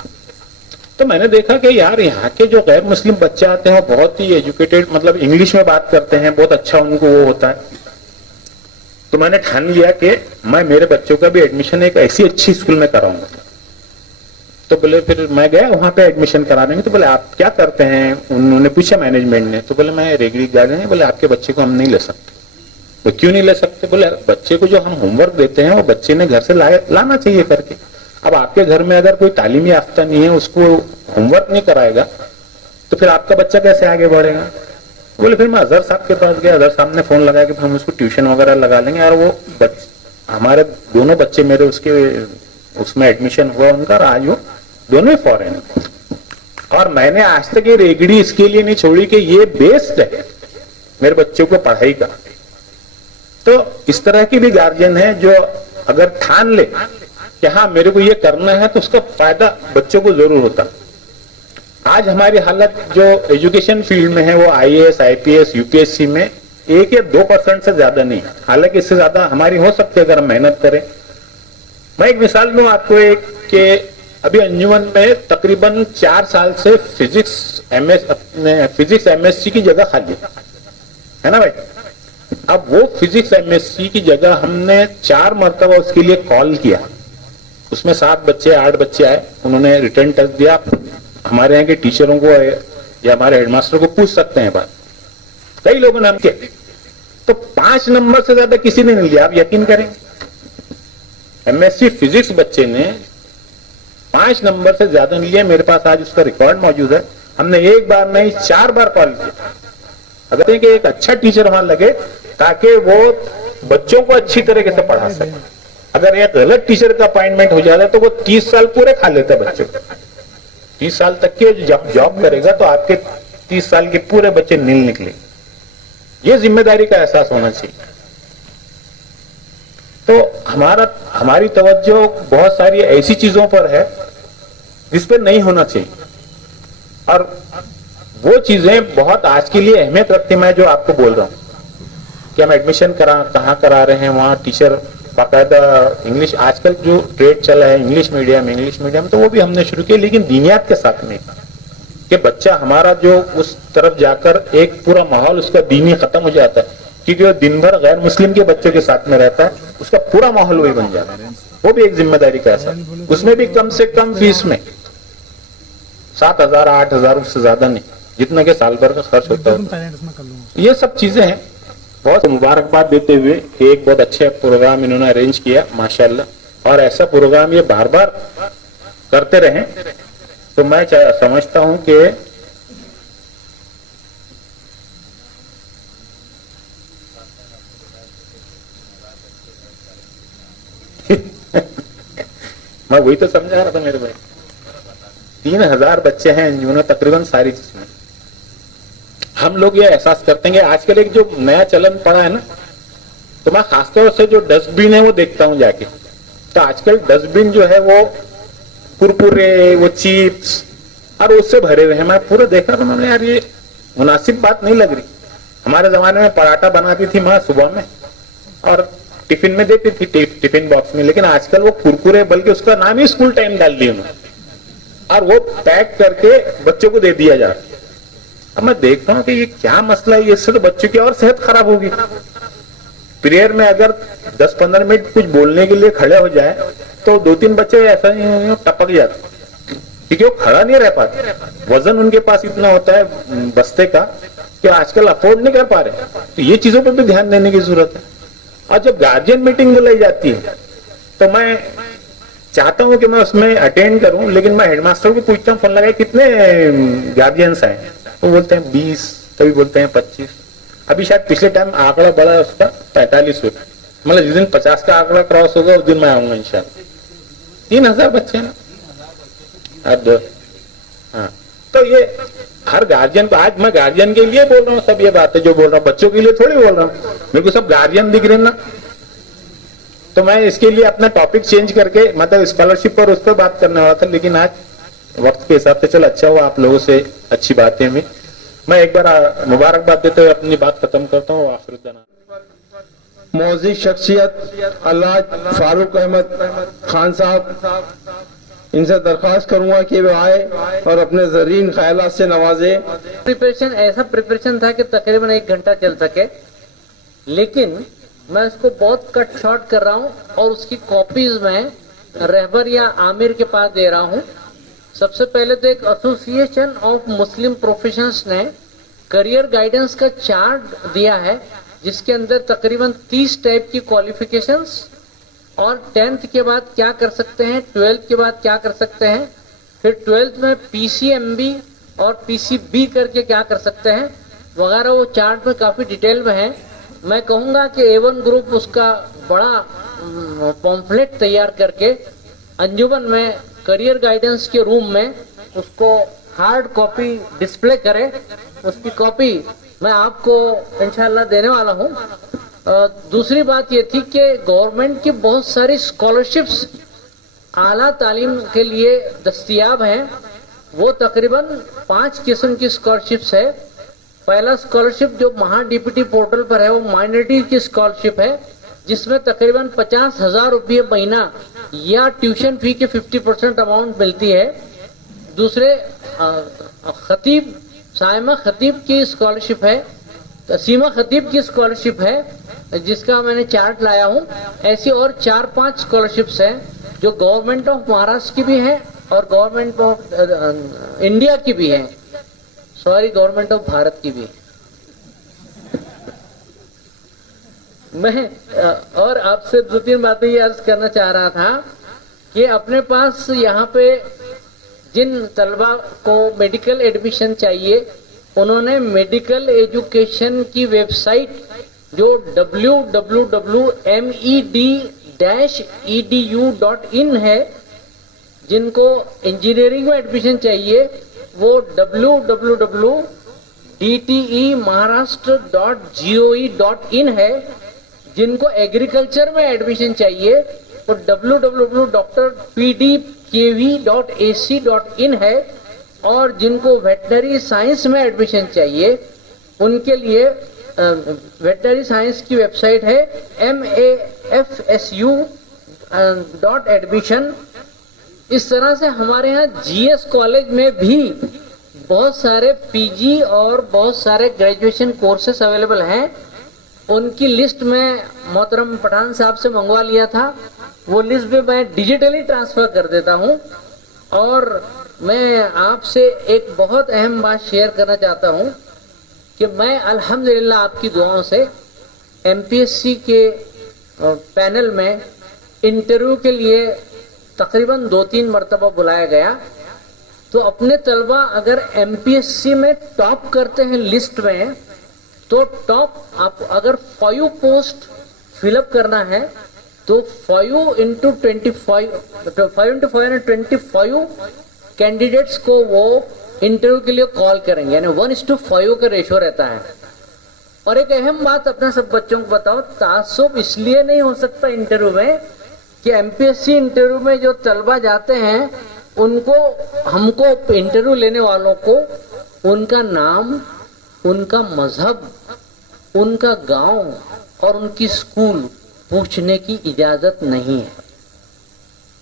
तो मैंने देखा कि यार यहाँ के जो गैर मुस्लिम बच्चे आते हैं बहुत ही एजुकेटेड, मतलब इंग्लिश में बात करते हैं, बहुत अच्छा उनको वो होता है। तो मैंने ठान लिया कि मैं मेरे बच्चों का भी एडमिशन एक ऐसी अच्छी स्कूल में कराऊंगा। तो बोले फिर मैं गया वहां पे एडमिशन कराने में। तो बोले आप क्या करते हैं? उन्होंने पूछा मैनेजमेंट ने। तो बोले मैं रेगड़ी गार्डन है। बोले आपके बच्चे को हम नहीं ले सकते। तो क्यों नहीं ले सकते? बोले बच्चे को जो हम होमवर्क देते हैं वो बच्चे ने घर से लाना चाहिए करके। अब आपके घर में अगर कोई तालीमी याफ्ता नहीं है, उसको होमवर्क नहीं कराएगा, तो फिर आपका बच्चा कैसे आगे बढ़ेगा? बोले फिर मैं अजहर साहब के पास गया। अजहर साहब ने फोन लगाया कि हम उसको ट्यूशन वगैरह लगा लेंगे। और वो हमारे दोनों बच्चे मेरे उसके उसमें एडमिशन हुआ उनका, और आज वो दोनों ही फॉरेन है। और मैंने आज तक ये रेगड़ी इसके लिए नहीं छोड़ी कि ये बेस्ड है मेरे बच्चों को पढ़ाई का। तो इस तरह की भी गार्जियन है जो अगर ठान ले कि हाँ मेरे को ये करना है तो उसका फायदा बच्चों को जरूर होता। आज हमारी हालत जो एजुकेशन फील्ड में है वो IAS, IPS, UPSC में 1 या 2% से ज्यादा नहीं। हालांकि इससे ज्यादा हमारी हो सकती है अगर हम मेहनत करें। मैं एक मिसाल दूं आपको एक कि अभी अंजुमन में तकरीबन 4 साल से फिजिक्स MSc की जगह खाली है ना भाई। अब वो फिजिक्स MSc की जगह हमने 4 मरतबा उसके लिए कॉल किया। उसमें 7 बच्चे 8 बच्चे आए, उन्होंने रिटर्न टेस्ट दिया। हमारे यहाँ के टीचरों को या हमारे हेडमास्टर को पूछ सकते हैं बात। कई लोगों ने हम किया तो 5 नंबर से ज्यादा किसी ने नहीं लिया। आप यकीन करें MSc फिजिक्स बच्चे ने 5 नंबर से ज्यादा नहीं लिया। मेरे पास आज उसका रिकॉर्ड मौजूद है। हमने 1 बार नहीं 4 बार कॉल किया। अगर कि एक अच्छा टीचर वहां लगे ताकि वो बच्चों को अच्छी तरीके से पढ़ा सके। अगर एक गलत टीचर का अपॉइंटमेंट हो जाता तो वो 30 साल पूरे खा लेता बच्चे। 30 साल तक के जब जॉब करेगा तो आपके 30 साल के पूरे बच्चे नील निकले। ये जिम्मेदारी का एहसास होना चाहिए। तो हमारी तवज्जो बहुत सारी ऐसी चीजों पर है जिस पर नहीं होना चाहिए, और वो चीजें बहुत आज के लिए अहमियत रखती। मैं जो आपको बोल रहा हूं कि हम एडमिशन कहाँ करा रहे हैं, वहां टीचर बाकायदा इंग्लिश, आजकल जो ट्रेड चला है इंग्लिश मीडियम, तो वो भी हमने शुरू किया, लेकिन दीनियात के साथ में कि बच्चा हमारा जो उस तरफ जाकर एक पूरा माहौल उसका दीनी खत्म हो जाता है, क्योंकि वो दिन भर गैर मुस्लिम के बच्चों के साथ में रहता है, उसका पूरा माहौल वही बन जाता है। वो भी एक जिम्मेदारी का ऐसा, उसमें भी कम से कम फीस में 7,000 8,000 उससे ज्यादा नहीं, जितना के साल भर का खर्च होता है। ये सब चीजें हैं। बहुत मुबारकबाद देते हुए एक बहुत अच्छा प्रोग्राम इन्होंने अरेंज किया माशाल्लाह, और ऐसा प्रोग्राम ये बार बार करते रहें तो मैं समझता हूं कि मैं वही तो समझा रहा था मेरे भाई, 3000 बच्चे हैं एनजीओ में तकरीबन सारी चीज में। हम लोग ये एहसास करते हैं कि आजकल एक जो नया चलन पड़ा है ना, तो मैं खासतौर से जो डस्टबिन है वो देखता हूँ जाके, तो आजकल डस्टबिन जो है वो कुरकुरे, वो चिप्स और उससे भरे हुए हैं। मैं पूरा देखा था, मैंने यार ये मुनासिब बात नहीं लग रही। हमारे जमाने में पराठा बनाती थी माँ सुबह में और टिफिन में देती थी, टिफिन बॉक्स में, लेकिन आजकल वो कुरकुरे, बल्कि उसका नाम ही स्कूल टाइम डाल दिया उन्होंने, और वो पैक करके बच्चों को दे दिया जा रहा है। अब मैं देखता हूँ कि ये क्या मसला है, इससे तो बच्चों की और सेहत खराब होगी। प्रेयर में अगर 10-15 मिनट कुछ बोलने के लिए खड़े हो जाए तो 2-3 बच्चे ऐसा ही टपक जाते, क्योंकि वो खड़ा नहीं रह पाते। वजन उनके पास इतना होता है बस्ते का कि आजकल अफोर्ड नहीं कर पा रहे। तो ये चीजों पर भी ध्यान देने की जरूरत है। और जब गार्जियन मीटिंग बुलाई जाती है तो मैं चाहता हूं कि मैं उसमें अटेंड करूं, लेकिन मैं हेडमास्टर को पूछता हूं, फोन लगाए कितने गार्जियंस आए, वो बोलते हैं 20, कभी बोलते हैं 25। अभी शायद पिछले टाइम आंकड़ा बढ़ा है उसका 45 हुआ, मतलब जिस दिन 50 का आंकड़ा क्रॉस होगा उस दिन मैं आऊंगा इंशाल्लाह। 3000 बच्चे ना, अब हाँ, तो ये हर गार्जियन को, आज मैं गार्जियन के लिए बोल रहा हूँ सब ये बातें जो बोल रहा हूँ, बच्चों के लिए थोड़ी बोल रहा हूँ। मेरे को सब गार्जियन दिख रहे ना, तो मैं इसके लिए अपना टॉपिक चेंज करके मतलब स्कॉलरशिप पर उस पर बात करने वाला था, लेकिन आज वक्त के हिसाब से चल अच्छा हुआ आप लोगों से अच्छी बातें हुई। मैं एक बार मुबारकबाद देते हुए अपनी बात खत्म करता हूँ। आखिर मौजी शख्सियत अल्लाह फारूक अहमद खान साहब, इनसे दरख्वास्त करूंगा कि वे आए और अपने ज़रीन ख्यालात से नवाजे। प्रिपरेशन ऐसा प्रिपरेशन था कि तकरीबन 1 घंटा चल सके, लेकिन मैं इसको बहुत कट शॉर्ट कर रहा हूँ और उसकी कॉपीज में रहबर या आमिर के पास दे रहा हूँ। सबसे पहले तो एक एसोसिएशन ऑफ मुस्लिम प्रोफेशंस ने करियर गाइडेंस का चार्ट दिया है, जिसके अंदर तकरीबन 30 टाइप की क्वालिफिकेशंस और 10th के बाद क्या कर सकते हैं, 12th के बाद क्या कर सकते हैं, फिर 12th में PCMB और PCB करके क्या कर सकते हैं वगैरह, वो चार्ट में काफी डिटेल में है। मैं कहूंगा कि A1 ग्रुप उसका बड़ा पॉम्फलेट तैयार करके अंजुमन में करियर गाइडेंस के रूम में उसको हार्ड कॉपी डिस्प्ले करे। उसकी कॉपी मैं आपको इंशाल्लाह देने वाला हूँ। दूसरी बात ये थी कि गवर्नमेंट की बहुत सारी स्कॉलरशिप्स आला तालीम के लिए दस्तयाब हैं। वो तकरीबन 5 किस्म की स्कॉलरशिप्स है। पहला स्कॉलरशिप जो महा डीपीटी पोर्टल पर है वो माइनॉरिटी की स्कॉलरशिप है, जिसमें तकरीबन 50,000 रुपये महीना या ट्यूशन फी के 50% अमाउंट मिलती है। दूसरे खतीब साइमा खतीब की स्कॉलरशिप है, सीमा खतीब की स्कॉलरशिप है जिसका मैंने चार्ट लाया हूँ। ऐसी और 4-5 स्कॉलरशिप्स हैं जो गवर्नमेंट ऑफ महाराष्ट्र की भी है और गवर्नमेंट ऑफ इंडिया की भी है, सॉरी गवर्नमेंट ऑफ भारत की भी। मैं और आपसे 2-3 बातें ये अर्ज करना चाह रहा था कि अपने पास यहाँ पे जिन तलबा को मेडिकल एडमिशन चाहिए उन्होंने मेडिकल एजुकेशन की वेबसाइट जो www.med-edu.in है, जिनको इंजीनियरिंग में एडमिशन चाहिए वो www.dtemaharashtra.gov.in है, जिनको एग्रीकल्चर में एडमिशन चाहिए वो www.pdkv.ac.in है, और जिनको वेटनरी साइंस में एडमिशन चाहिए उनके लिए वेटनरी साइंस की वेबसाइट है mafsu.admission। इस तरह से हमारे यहाँ GS कॉलेज में भी बहुत सारे PG और बहुत सारे ग्रेजुएशन कोर्सेस अवेलेबल हैं। उनकी लिस्ट में मोहतरम पठान साहब से मंगवा लिया था, वो लिस्ट भी मैं डिजिटली ट्रांसफर कर देता हूँ। और मैं आपसे एक बहुत अहम बात शेयर करना चाहता हूँ कि मैं अल्हम्दुलिल्लाह आपकी दुआओं से MPSC के पैनल में इंटरव्यू के लिए तकरीबन 2-3 मरतबा बुलाया गया। तो अपने तलबा अगर MPSC में टॉप करते हैं लिस्ट में, तो टॉप आप अगर 5 पोस्ट फिलअप करना है तो 5 into 5 कैंडिडेट्स को वो इंटरव्यू के लिए कॉल करेंगे, यानी 1:5 का रेशो रहता है। और एक अहम बात अपने सब बच्चों को बताओ, तासुब इसलिए नहीं हो सकता इंटरव्यू में कि एमपीएससी इंटरव्यू में जो तलबा जाते हैं उनको, हमको इंटरव्यू लेने वालों को उनका नाम, उनका मजहब, उनका गांव और उनकी स्कूल पूछने की इजाजत नहीं है।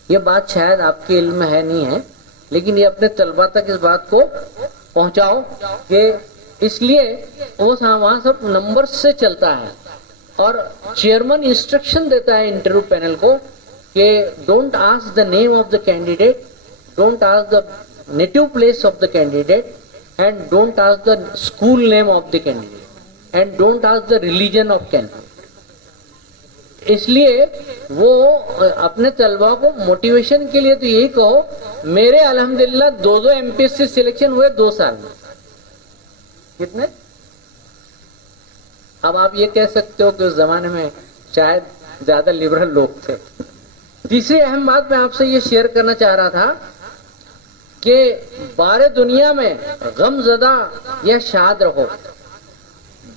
ये बात शायद आपके इल्म में है, नहीं है, लेकिन ये अपने तलबा तक इस बात को पहुंचाओ कि इसलिए वो वहां सब नंबर से चलता है। और चेयरमैन इंस्ट्रक्शन देता है इंटरव्यू पैनल को कि don't ask the name of the candidate, don't ask the native place of the candidate, and don't ask the school name of the candidate, and don't ask the religion of candidate. इसलिए वो अपने तलबा को motivation के लिए तो यही कहो, मेरे अल्हम्दुलिल्लाह 2 एमपीएससी सिलेक्शन हुए 2 साल में। कितने? अब आप ये कह सकते हो कि उस जमाने में शायद ज्यादा लिबरल लोग थे। तीसरी अहम बात मैं आपसे ये शेयर करना चाह रहा था कि बारे दुनिया में गमज़दा या शाद रहो,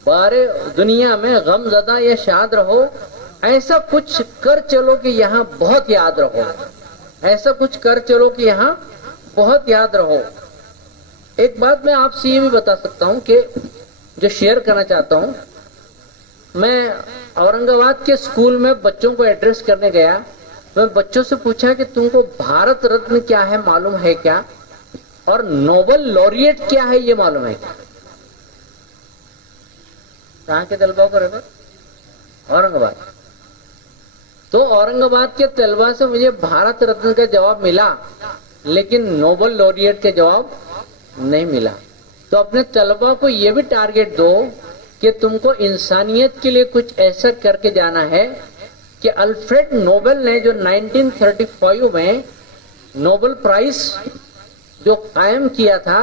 बारे दुनिया में गमज़दा या शाद रहो, ऐसा कुछ कर चलो कि यहाँ बहुत याद रहो, ऐसा कुछ कर चलो कि यहाँ बहुत याद रहो। एक बात मैं आपसे ये भी बता सकता हूँ कि जो शेयर करना चाहता हूँ, मैं औरंगाबाद के स्कूल में बच्चों को एड्रेस करने गया। मैं बच्चों से पूछा कि तुमको भारत रत्न क्या है मालूम है क्या, और नोबेल लॉरिएट क्या है ये मालूम है क्या? कहाँ के तलबा को रेफर? औरंगाबाद। तो औरंगाबाद के तलबा से मुझे भारत रत्न का जवाब मिला, लेकिन नोबेल लॉरिएट का जवाब नहीं मिला। तो अपने तलबा को ये भी टारगेट दो कि तुमको इंसानियत के लिए कुछ ऐसा करके जाना है कि अल्फ्रेड नोबेल ने जो 1935 में नोबेल प्राइज जो कायम किया था,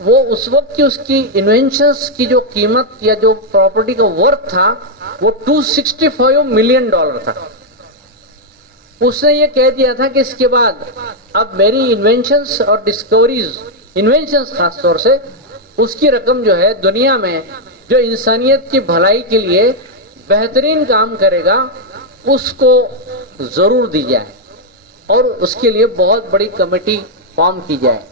वो उस वक्त की उसकी इन्वेंशंस की जो कीमत या जो प्रॉपर्टी का वर्थ था वो $265 मिलियन था। उसने ये कह दिया था कि इसके बाद अब मेरी इन्वेंशंस और डिस्कवरीज, इन्वेंशंस खास तौर से, उसकी रकम जो है दुनिया में जो इंसानियत की भलाई के लिए बेहतरीन काम करेगा उसको जरूर दी जाए और उसके लिए बहुत बड़ी कमेटी फॉर्म की जाए।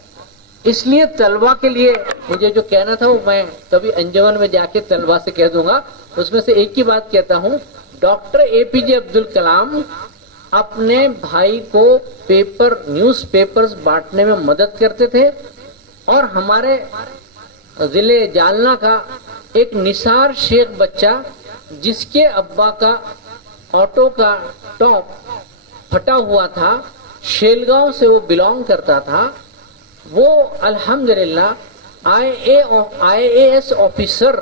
इसलिए तलबा के लिए मुझे जो कहना था वो मैं कभी अंजुमन में जाके तलबा से कह दूंगा। उसमें से एक ही बात कहता हूँ, डॉक्टर एपीजे अब्दुल कलाम अपने भाई को पेपर, न्यूज पेपर्स बांटने में मदद करते थे, और हमारे जिले जालना का एक निसार शेख बच्चा जिसके अब्बा का ऑटो का टॉप फटा हुआ था, शेलगांव से वो बिलोंग करता था, वो अल्हम्दुलिल्लाह IAS ऑफिसर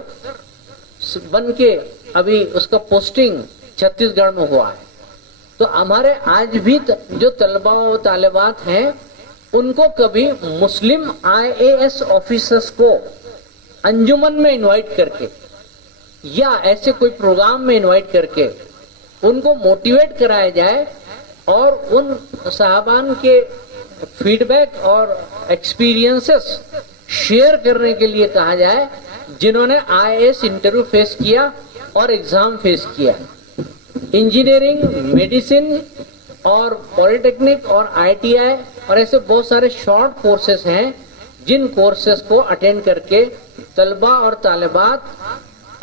बन के अभी उसका पोस्टिंग छत्तीसगढ़ में हुआ है। तो हमारे आज भी जो तलबा और तालिबात हैं उनको कभी मुस्लिम IAS ऑफिसर्स को अंजुमन में इनवाइट करके या ऐसे कोई प्रोग्राम में इनवाइट करके उनको मोटिवेट कराया जाए और उन साहबान के फीडबैक और एक्सपीरियंसेस शेयर करने के लिए कहा जाए जिन्होंने IAS इंटरव्यू फेस किया और एग्जाम फेस किया। इंजीनियरिंग, मेडिसिन और पॉलिटेक्निक और ITI और ऐसे बहुत सारे शॉर्ट कोर्सेस हैं जिन कोर्सेस को अटेंड करके तलबा और तालिबात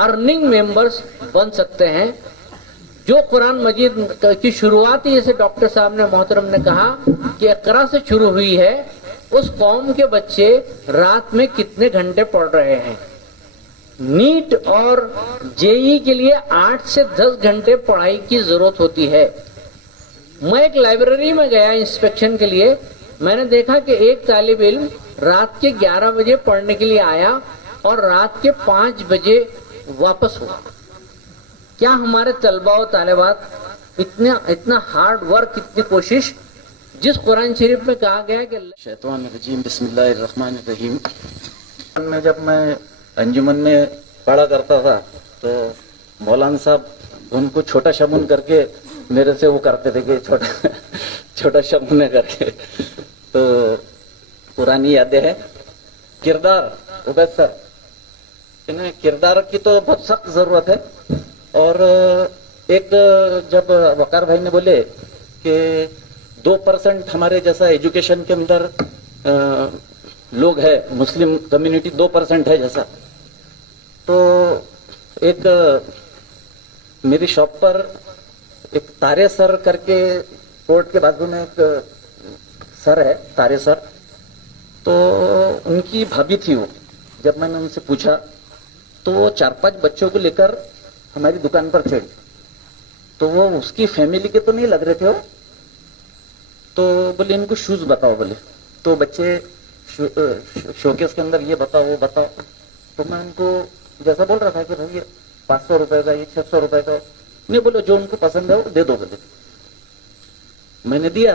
अर्निंग मेंबर्स बन सकते हैं। जो कुरान मजीद की शुरुआत ही जैसे डॉक्टर साहब ने, मोहतरम ने कहा कि इक़रा से शुरू हुई है, उस कौम के बच्चे रात में कितने घंटे पढ़ रहे हैं। नीट और JEE के लिए 8 से 10 घंटे पढ़ाई की जरूरत होती है। मैं एक लाइब्रेरी में गया इंस्पेक्शन के लिए, मैंने देखा कि एक तालिब इल्म रात के 11 बजे पढ़ने के लिए आया और रात के 5 बजे वापस हुआ। क्या हमारे तलबा और तालिबात इतना हार्ड वर्क, इतनी कोशिश, जिस कुरान शरीफ में कहा गया कि शैतान रजीम बिस्मिल्लाहिर्रहमानिर्रहीम में जब मैं अंजुमन में पढ़ा करता था तो मौलाना साहब उनको छोटा शमुन करके मेरे से वो करते थे कि छोटा छोटा शमुन करके। तो पुरानी यादें हैं। किरदार, उबैद सर, इन्हें किरदार की तो बहुत सख्त जरूरत है। और एक जब वकार भाई ने बोले कि 2% हमारे जैसा एजुकेशन के अंदर लोग है, मुस्लिम कम्युनिटी 2% है जैसा, तो एक मेरी शॉप पर एक तारे सर करके कोर्ट के बाजू में एक सर है, तारे सर, तो उनकी भाभी थी वो। जब मैंने उनसे पूछा तो वो 4-5 बच्चों को लेकर हमारी दुकान पर चढ़ी। तो वो उसकी फैमिली के तो नहीं लग रहे थे वो, तो बोले इनको शूज बताओ बोले। तो बच्चे शोकेस के अंदर ये बताओ वो बताओ। तो मैं उनको जैसा बोल रहा था कि भाई ये 500 रुपए का, ये 600 रुपए का, नहीं बोलो जो उनको पसंद है वो दे दो बोले। मैंने दिया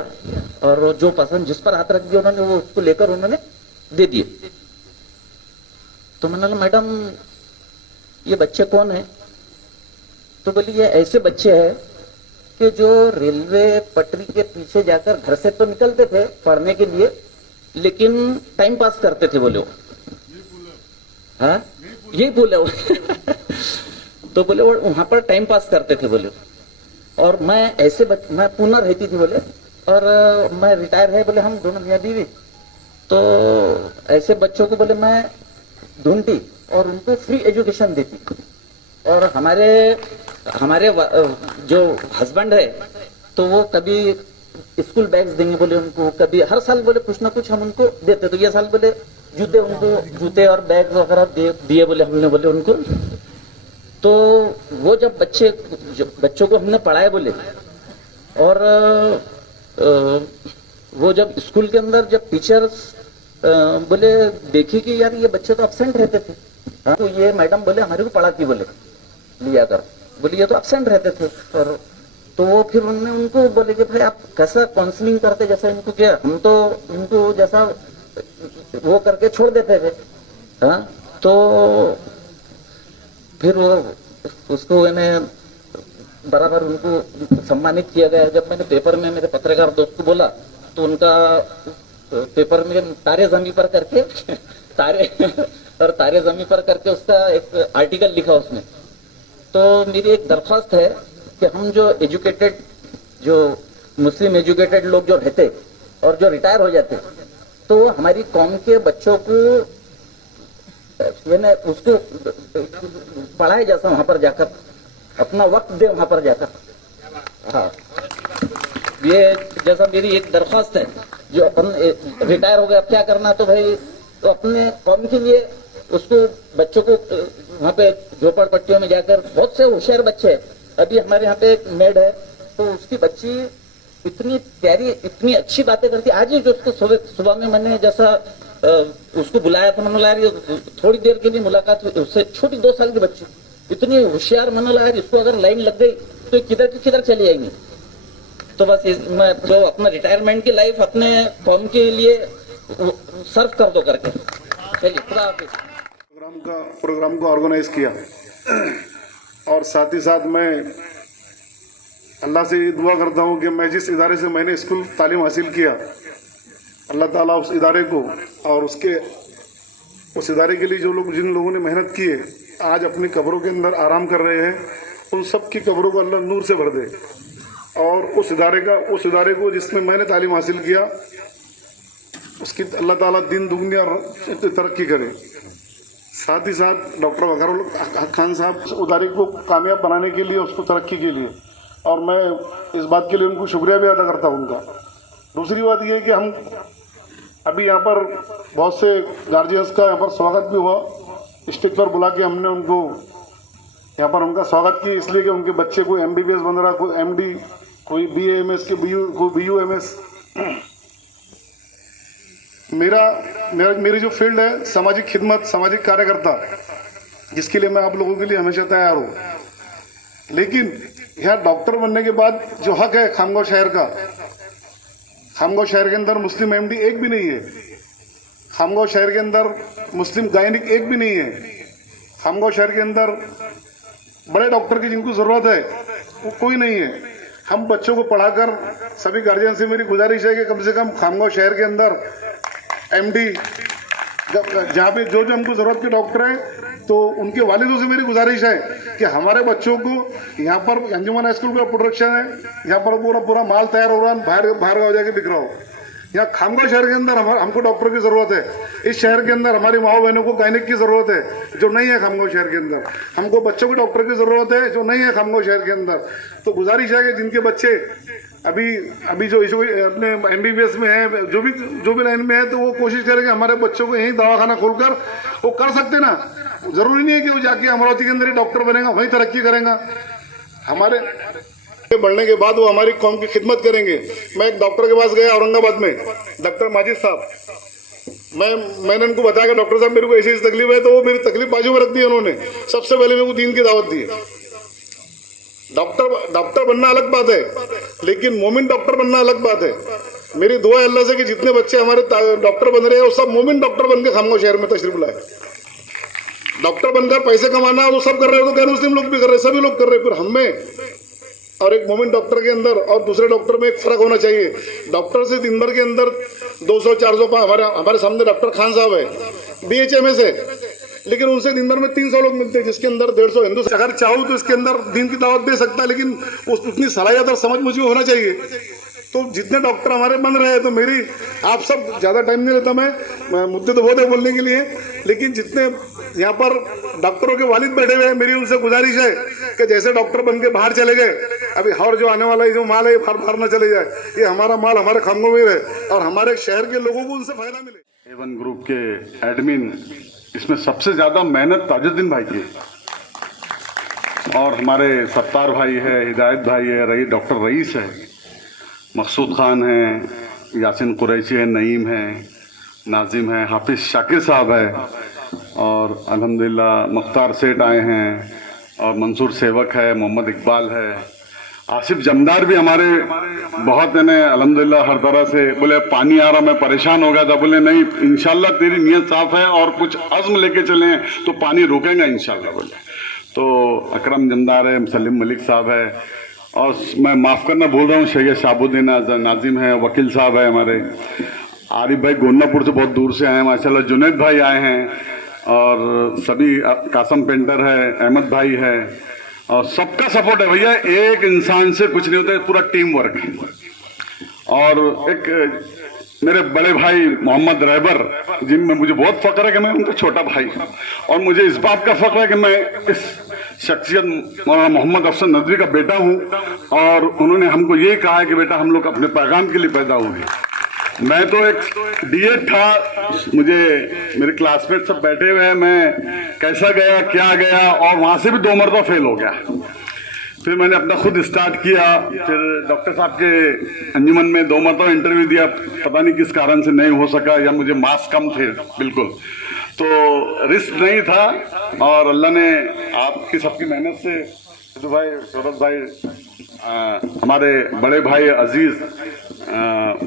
और जो पसंद जिस पर हाथ रख दिया उन्होंने वो उसको लेकर उन्होंने दे दिए। तो मैंने बोला मैडम ये बच्चे कौन है? तो बोली ये ऐसे बच्चे हैं कि जो रेलवे पटरी के पीछे जाकर घर से तो निकलते थे पढ़ने के लिए, लेकिन टाइम पास करते थे बोले वो। हाँ यही बोले वो तो बोले वो वहां पर टाइम पास करते थे बोले। और मैं ऐसे मैं पूना रहती थी बोले, और मैं रिटायर है बोले, हम दोनों मियाँ बीवी। तो ऐसे बच्चों को बोले मैं ढूंढती और उनको फ्री एजुकेशन देती। और हमारे जो हस्बैंड है तो वो कभी स्कूल बैग्स देंगे बोले उनको, कभी हर साल बोले कुछ ना कुछ हम उनको देते। तो ये साल बोले जूते और बैग वगैरह दिए बोले हमने बोले उनको। तो वो जब बच्चों को हमने पढ़ाए बोले, और वो जब स्कूल के अंदर जब टीचर्स बोले देखी कि यार ये बच्चे तो एब्सेंट रहते थे, हाँ तो ये मैडम बोले हमारे को पढ़ाती बोले लिया कर, बोले ये तो एब्सेंट रहते थे। और तो वो फिर उन्होंने उनको बोले कि भाई आप कैसा काउंसलिंग करते जैसा इनको किया, हम तो इनको जैसा वो करके छोड़ देते थे। हाँ तो फिर वो उसको इन्हें बराबर उनको सम्मानित किया गया। जब मैंने पेपर में मेरे पत्रकार दोस्त को बोला तो उनका पेपर में तारे जमी पर करके तारे जमी पर करके उसका एक आर्टिकल लिखा उसने। तो मेरी एक दरख्वास्त है कि हम जो एजुकेटेड, जो मुस्लिम एजुकेटेड लोग जो रहते और जो रिटायर हो जाते, तो हमारी कौम के बच्चों को उसको पढ़ाए जैसा वहां पर जाकर, अपना वक्त दे वहां पर जाकर। हाँ ये जैसा मेरी एक दरख्वास्त है, जो अपन रिटायर हो गया अब क्या करना, तो भाई तो अपने कौम के लिए उसको बच्चों को वहां पे झोपड़पट्टियों में जाकर, बहुत से होशियार बच्चे हैं। अभी हमारे यहाँ पे एक मेड है तो उसकी बच्ची इतनी प्यारी, इतनी अच्छी बातें करती। आज ही जो उसको सुबह में मैंने जैसा उसको बुलाया था, मैंने बोला थोड़ी देर के लिए मुलाकात हुई उससे, छोटी 2 साल की बच्ची, इतनी होशियार, मैंने बोला इसको अगर लाइन लग गई तो किधर की किधर चली जाएंगी। तो बस मैं जो अपना रिटायरमेंट की लाइफ अपने कौम के लिए सर्व कर दो करके। चलिए खुदा हाफिज। प्रोग्राम को ऑर्गेनाइज किया, और साथ ही साथ मैं अल्लाह से दुआ करता हूँ कि मैं जिस इदारे से मैंने स्कूल तालीम हासिल किया, अल्लाह ताला उस इदारे को और उस इदारे के लिए जिन लोगों ने मेहनत की है, आज अपनी कब्रों के अंदर आराम कर रहे हैं, उन सब की कब्रों को अल्लाह नूर से भर दे। और उस इदारे को जिसमें मैंने तालीम हासिल किया, उसकी अल्लाह ताला दिन दुगनी और तरक्की करे। साथ ही साथ डॉक्टर वकारुल खान साहब उदारे को कामयाब बनाने के लिए, उसको तरक्की के लिए, और मैं इस बात के लिए उनको शुक्रिया भी अदा करता हूँ उनका। दूसरी बात यह है कि हम अभी यहाँ पर बहुत से गार्जियंस का यहाँ पर स्वागत भी हुआ, स्टेज पर बुला के हमने उनको यहाँ पर उनका स्वागत किया, इसलिए कि उनके बच्चे कोई MBBS बन रहा, कोई MD, कोई BAMS के कोई BUMS। मेरी जो फील्ड है सामाजिक खिदमत, सामाजिक कार्यकर्ता, जिसके लिए मैं आप लोगों के लिए हमेशा तैयार हूँ। लेकिन यहाँ डॉक्टर बनने के बाद जो हक है खामगांव शहर का, खामगांव शहर के अंदर मुस्लिम MD एक भी नहीं है, खामगांव शहर के अंदर मुस्लिम गायनिक एक भी नहीं है, खामगांव शहर के अंदर बड़े डॉक्टर की जिनको जरूरत है वो कोई नहीं है। हम बच्चों को पढ़ाकर, सभी गार्जियन से मेरी गुजारिश है कि कम से कम खामगांव शहर के अंदर एमडी जहाँ पे जो जो हमको जरूरत के डॉक्टर हैं, तो उनके वालिदों से मेरी गुजारिश है कि हमारे बच्चों को यहाँ पर अंजुमन हाई स्कूल का प्रोडक्शन है, यहाँ पर पूरा माल तैयार हो रहा है, बाहर गाँव जाके बिक रहा हो। यहाँ खामगांव शहर के अंदर हमको डॉक्टर की जरूरत है। इस शहर के अंदर हमारी माओ बहनों को गायनिक की जरूरत है जो नहीं है खामगांव शहर के अंदर। हमको बच्चों के डॉक्टर की जरूरत है जो नहीं है खामगांव शहर के अंदर। तो गुजारिश है कि जिनके बच्चे अभी जो अपने MBBS में है, जो भी लाइन में है, तो वो कोशिश करें कि हमारे बच्चों को यही दवाखाना खोलकर वो कर सकते ना। जरूरी नहीं है कि वो जाके अमरावती के अंदर ही डॉक्टर बनेगा, वहीं तरक्की करेगा। हमारे बढ़ने के बाद वो हमारी कौम की खिदमत करेंगे। मैं एक डॉक्टर के पास गया औरंगाबाद में, डॉक्टर माजिद साहब। मैंने उनको बताया कि डॉक्टर साहब मेरे को ऐसी तकलीफ है, तो वो मेरी तकलीफ बाजू में रख दी उन्होंने। सबसे पहले मेरे को दीन की दावत दी। डॉक्टर बनना अलग बात है, लेकिन मोमिन डॉक्टर बनना अलग बात है। मेरी दुआ है अल्लाह से कि जितने बच्चे हमारे डॉक्टर बन रहे हैं वो सब मोमिन डॉक्टर बन के खामगांव शहर में तशरीफ लाए। डॉक्टर बनकर पैसे कमाना वो सब कर रहे हो, तो गैर मुस्लिम लोग भी कर रहे हैं, सभी लोग कर रहे हैं। फिर हमें और एक मोमिन डॉक्टर के अंदर और दूसरे डॉक्टर में एक फर्क होना चाहिए। डॉक्टर से दिन भर के अंदर 200-400 हमारे सामने डॉक्टर खान साहब है, BHMS है, लेकिन उनसे दिन भर में 300 लोग मिलते हैं, जिसके अंदर 150 हिंदू। अगर चाहूँ तो इसके अंदर दीन की दावत दे सकता है, लेकिन उतनी सलाहियत और समझ मुझे होना चाहिए। तो जितने डॉक्टर हमारे बन रहे हैं, तो मेरी आप सब ज़्यादा टाइम नहीं लेता मैं मुद्दे तो बहुत है बोलने के लिए, लेकिन जितने यहाँ पर डॉक्टरों के वालिद बैठे हुए हैं, मेरी उनसे गुजारिश है कि जैसे डॉक्टर बन के बाहर चले गए, अभी और जो आने वाला जो माल है बाहर न चले जाए। ये हमारा माल हमारे खामगांव में रहे और हमारे शहर के लोगों को उनसे फायदा मिले। A1 ग्रुप के एडमिन, इसमें सबसे ज्यादा मेहनत ताजुद्दीन भाई की और हमारे सत्तार भाई है, हिदायत भाई है, डॉक्टर रईस है, मकसूद खान है, यासिन कुरैशी है, नईम है, नाजिम है, हाफिज शाकिर साहब है, और अल्हम्दुलिल्लाह मुख्तार सेठ आए हैं, और मंसूर सेवक है, मोहम्मद इकबाल है, आसिफ जमदार भी हमारे बहुत ने अल्हम्दुलिल्लाह हर तरह से बोले पानी आ रहा, मैं परेशान हो गया था, बोले नहीं इंशाल्लाह तेरी नीयत साफ है और कुछ अज़्म लेके चले तो पानी रुकेगा इंशाल्लाह बोले। तो अकरम जमदार है, सलीम मलिक साहब है, और मैं माफ़ करना भूल रहा हूँ, सैयद शाहबुद्दीन नाजिम है, वकील साहब है हमारे, आरिफ भाई गोन्नापुर से बहुत दूर से आए हैं माशाल्लाह, जुनैद भाई आए हैं, और सभी कासम पेंटर है, अहमद भाई है, और सबका सपोर्ट है भैया। एक इंसान से कुछ नहीं होता है, पूरा टीम वर्क है। और एक मेरे बड़े भाई मोहम्मद रहबर, जिनमें मुझे बहुत फख्र है कि मैं उनका छोटा भाई हूँ, और मुझे इस बात का फख्र है कि मैं इस शख्सियत मौलाना मोहम्मद अफसर नदवी का बेटा हूँ, और उन्होंने हमको ये कहा है कि बेटा हम लोग अपने पैगाम के लिए पैदा हुए। मैं तो एक D.Ed था, मुझे मेरे क्लासमेट सब बैठे हुए हैं, मैं कैसा गया क्या गया, और वहाँ से भी 2 मरतबा फेल हो गया। फिर मैंने अपना खुद स्टार्ट किया, फिर डॉक्टर साहब के अंजुमन में 2 मरतबा इंटरव्यू दिया, पता नहीं किस कारण से नहीं हो सका, या मुझे मार्क्स कम थे बिल्कुल, तो रिस्क नहीं था, और अल्लाह ने आपकी सबकी मेहनत से सिद्धू भाई, सौरभ भाई, हमारे बड़े भाई अजीज,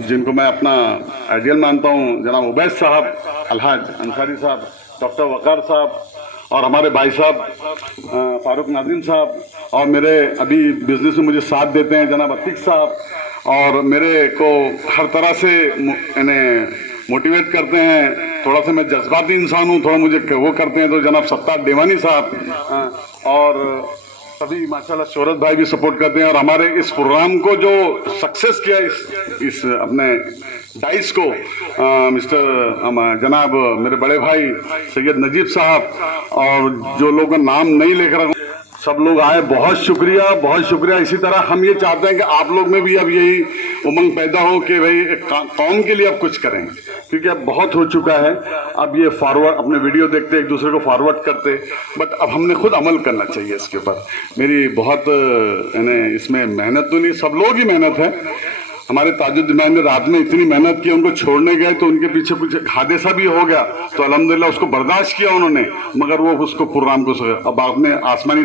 जिनको मैं अपना आइडियल मानता हूँ, जनाब उबैद साहब, अलहाज अंसारी साहब, डॉक्टर वकार साहब, और हमारे भाई साहब फारूक नाजिम साहब, और मेरे अभी बिजनेस में मुझे साथ देते हैं जनाब अतीक साहब, और मेरे को हर तरह से मोटिवेट करते हैं। थोड़ा सा मैं जज्बाती इंसान हूँ, थोड़ा मुझे वो करते हैं, तो जनाब सत्तार देवानी साहब, और सभी माशाल्लाह शोहरत भाई भी सपोर्ट करते हैं। और हमारे इस प्रोग्राम को जो सक्सेस किया, इस अपने डाइस को, मिस्टर जनाब मेरे बड़े भाई सैयद नजीब साहब, और जो लोग का नाम नहीं लेकर रहा हूं, सब लोग आए, बहुत शुक्रिया बहुत शुक्रिया। इसी तरह हम ये चाहते हैं कि आप लोग में भी अब यही उमंग पैदा हो कि भाई कौम के लिए अब कुछ करें, क्योंकि अब बहुत हो चुका है। अब ये फॉरवर्ड अपने वीडियो देखते एक दूसरे को फॉरवर्ड करते, बट अब हमने खुद अमल करना चाहिए इसके ऊपर। मेरी बहुत इसमें मेहनत तो नहीं, सब लोग ही मेहनत है। हमारे ताजुद्दीन ने रात में इतनी मेहनत की, उनको छोड़ने गए तो उनके पीछे कुछ हादसा भी हो गया, तो अल्हम्दुलिल्लाह उसको बर्दाश्त किया उन्होंने, मगर वो उसको प्रोग्राम को अब आपने आसमानी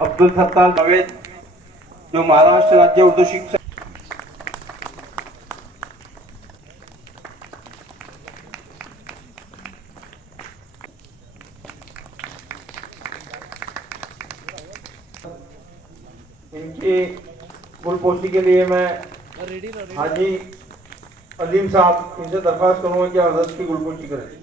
अब्दुल सत्तार जावेद जो महाराष्ट्र राज्य उर्दू शिक्षक इनकी गुलपोशी के लिए मैं हाजी अजीम साहब इनसे दरख्वास्त करूंगा कि हजरत की गुलपोशी करें।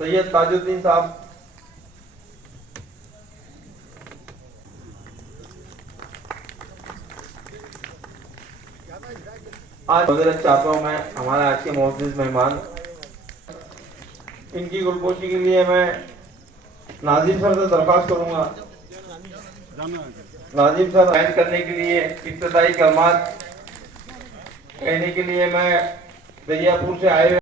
सैयद ताजुद्दीन साहब, आज हजरत चाहता हूँ मैं हमारे आज के मोअज़्ज़िज़ मेहमान, इनकी गुलपोशी के लिए मैं नाजिम सर से दरख्वास्त करूंगा। नाजिम सर बयान करने के लिए इब्तिदाई कलमात कहने के लिए मैं दरियापुर से आए हुए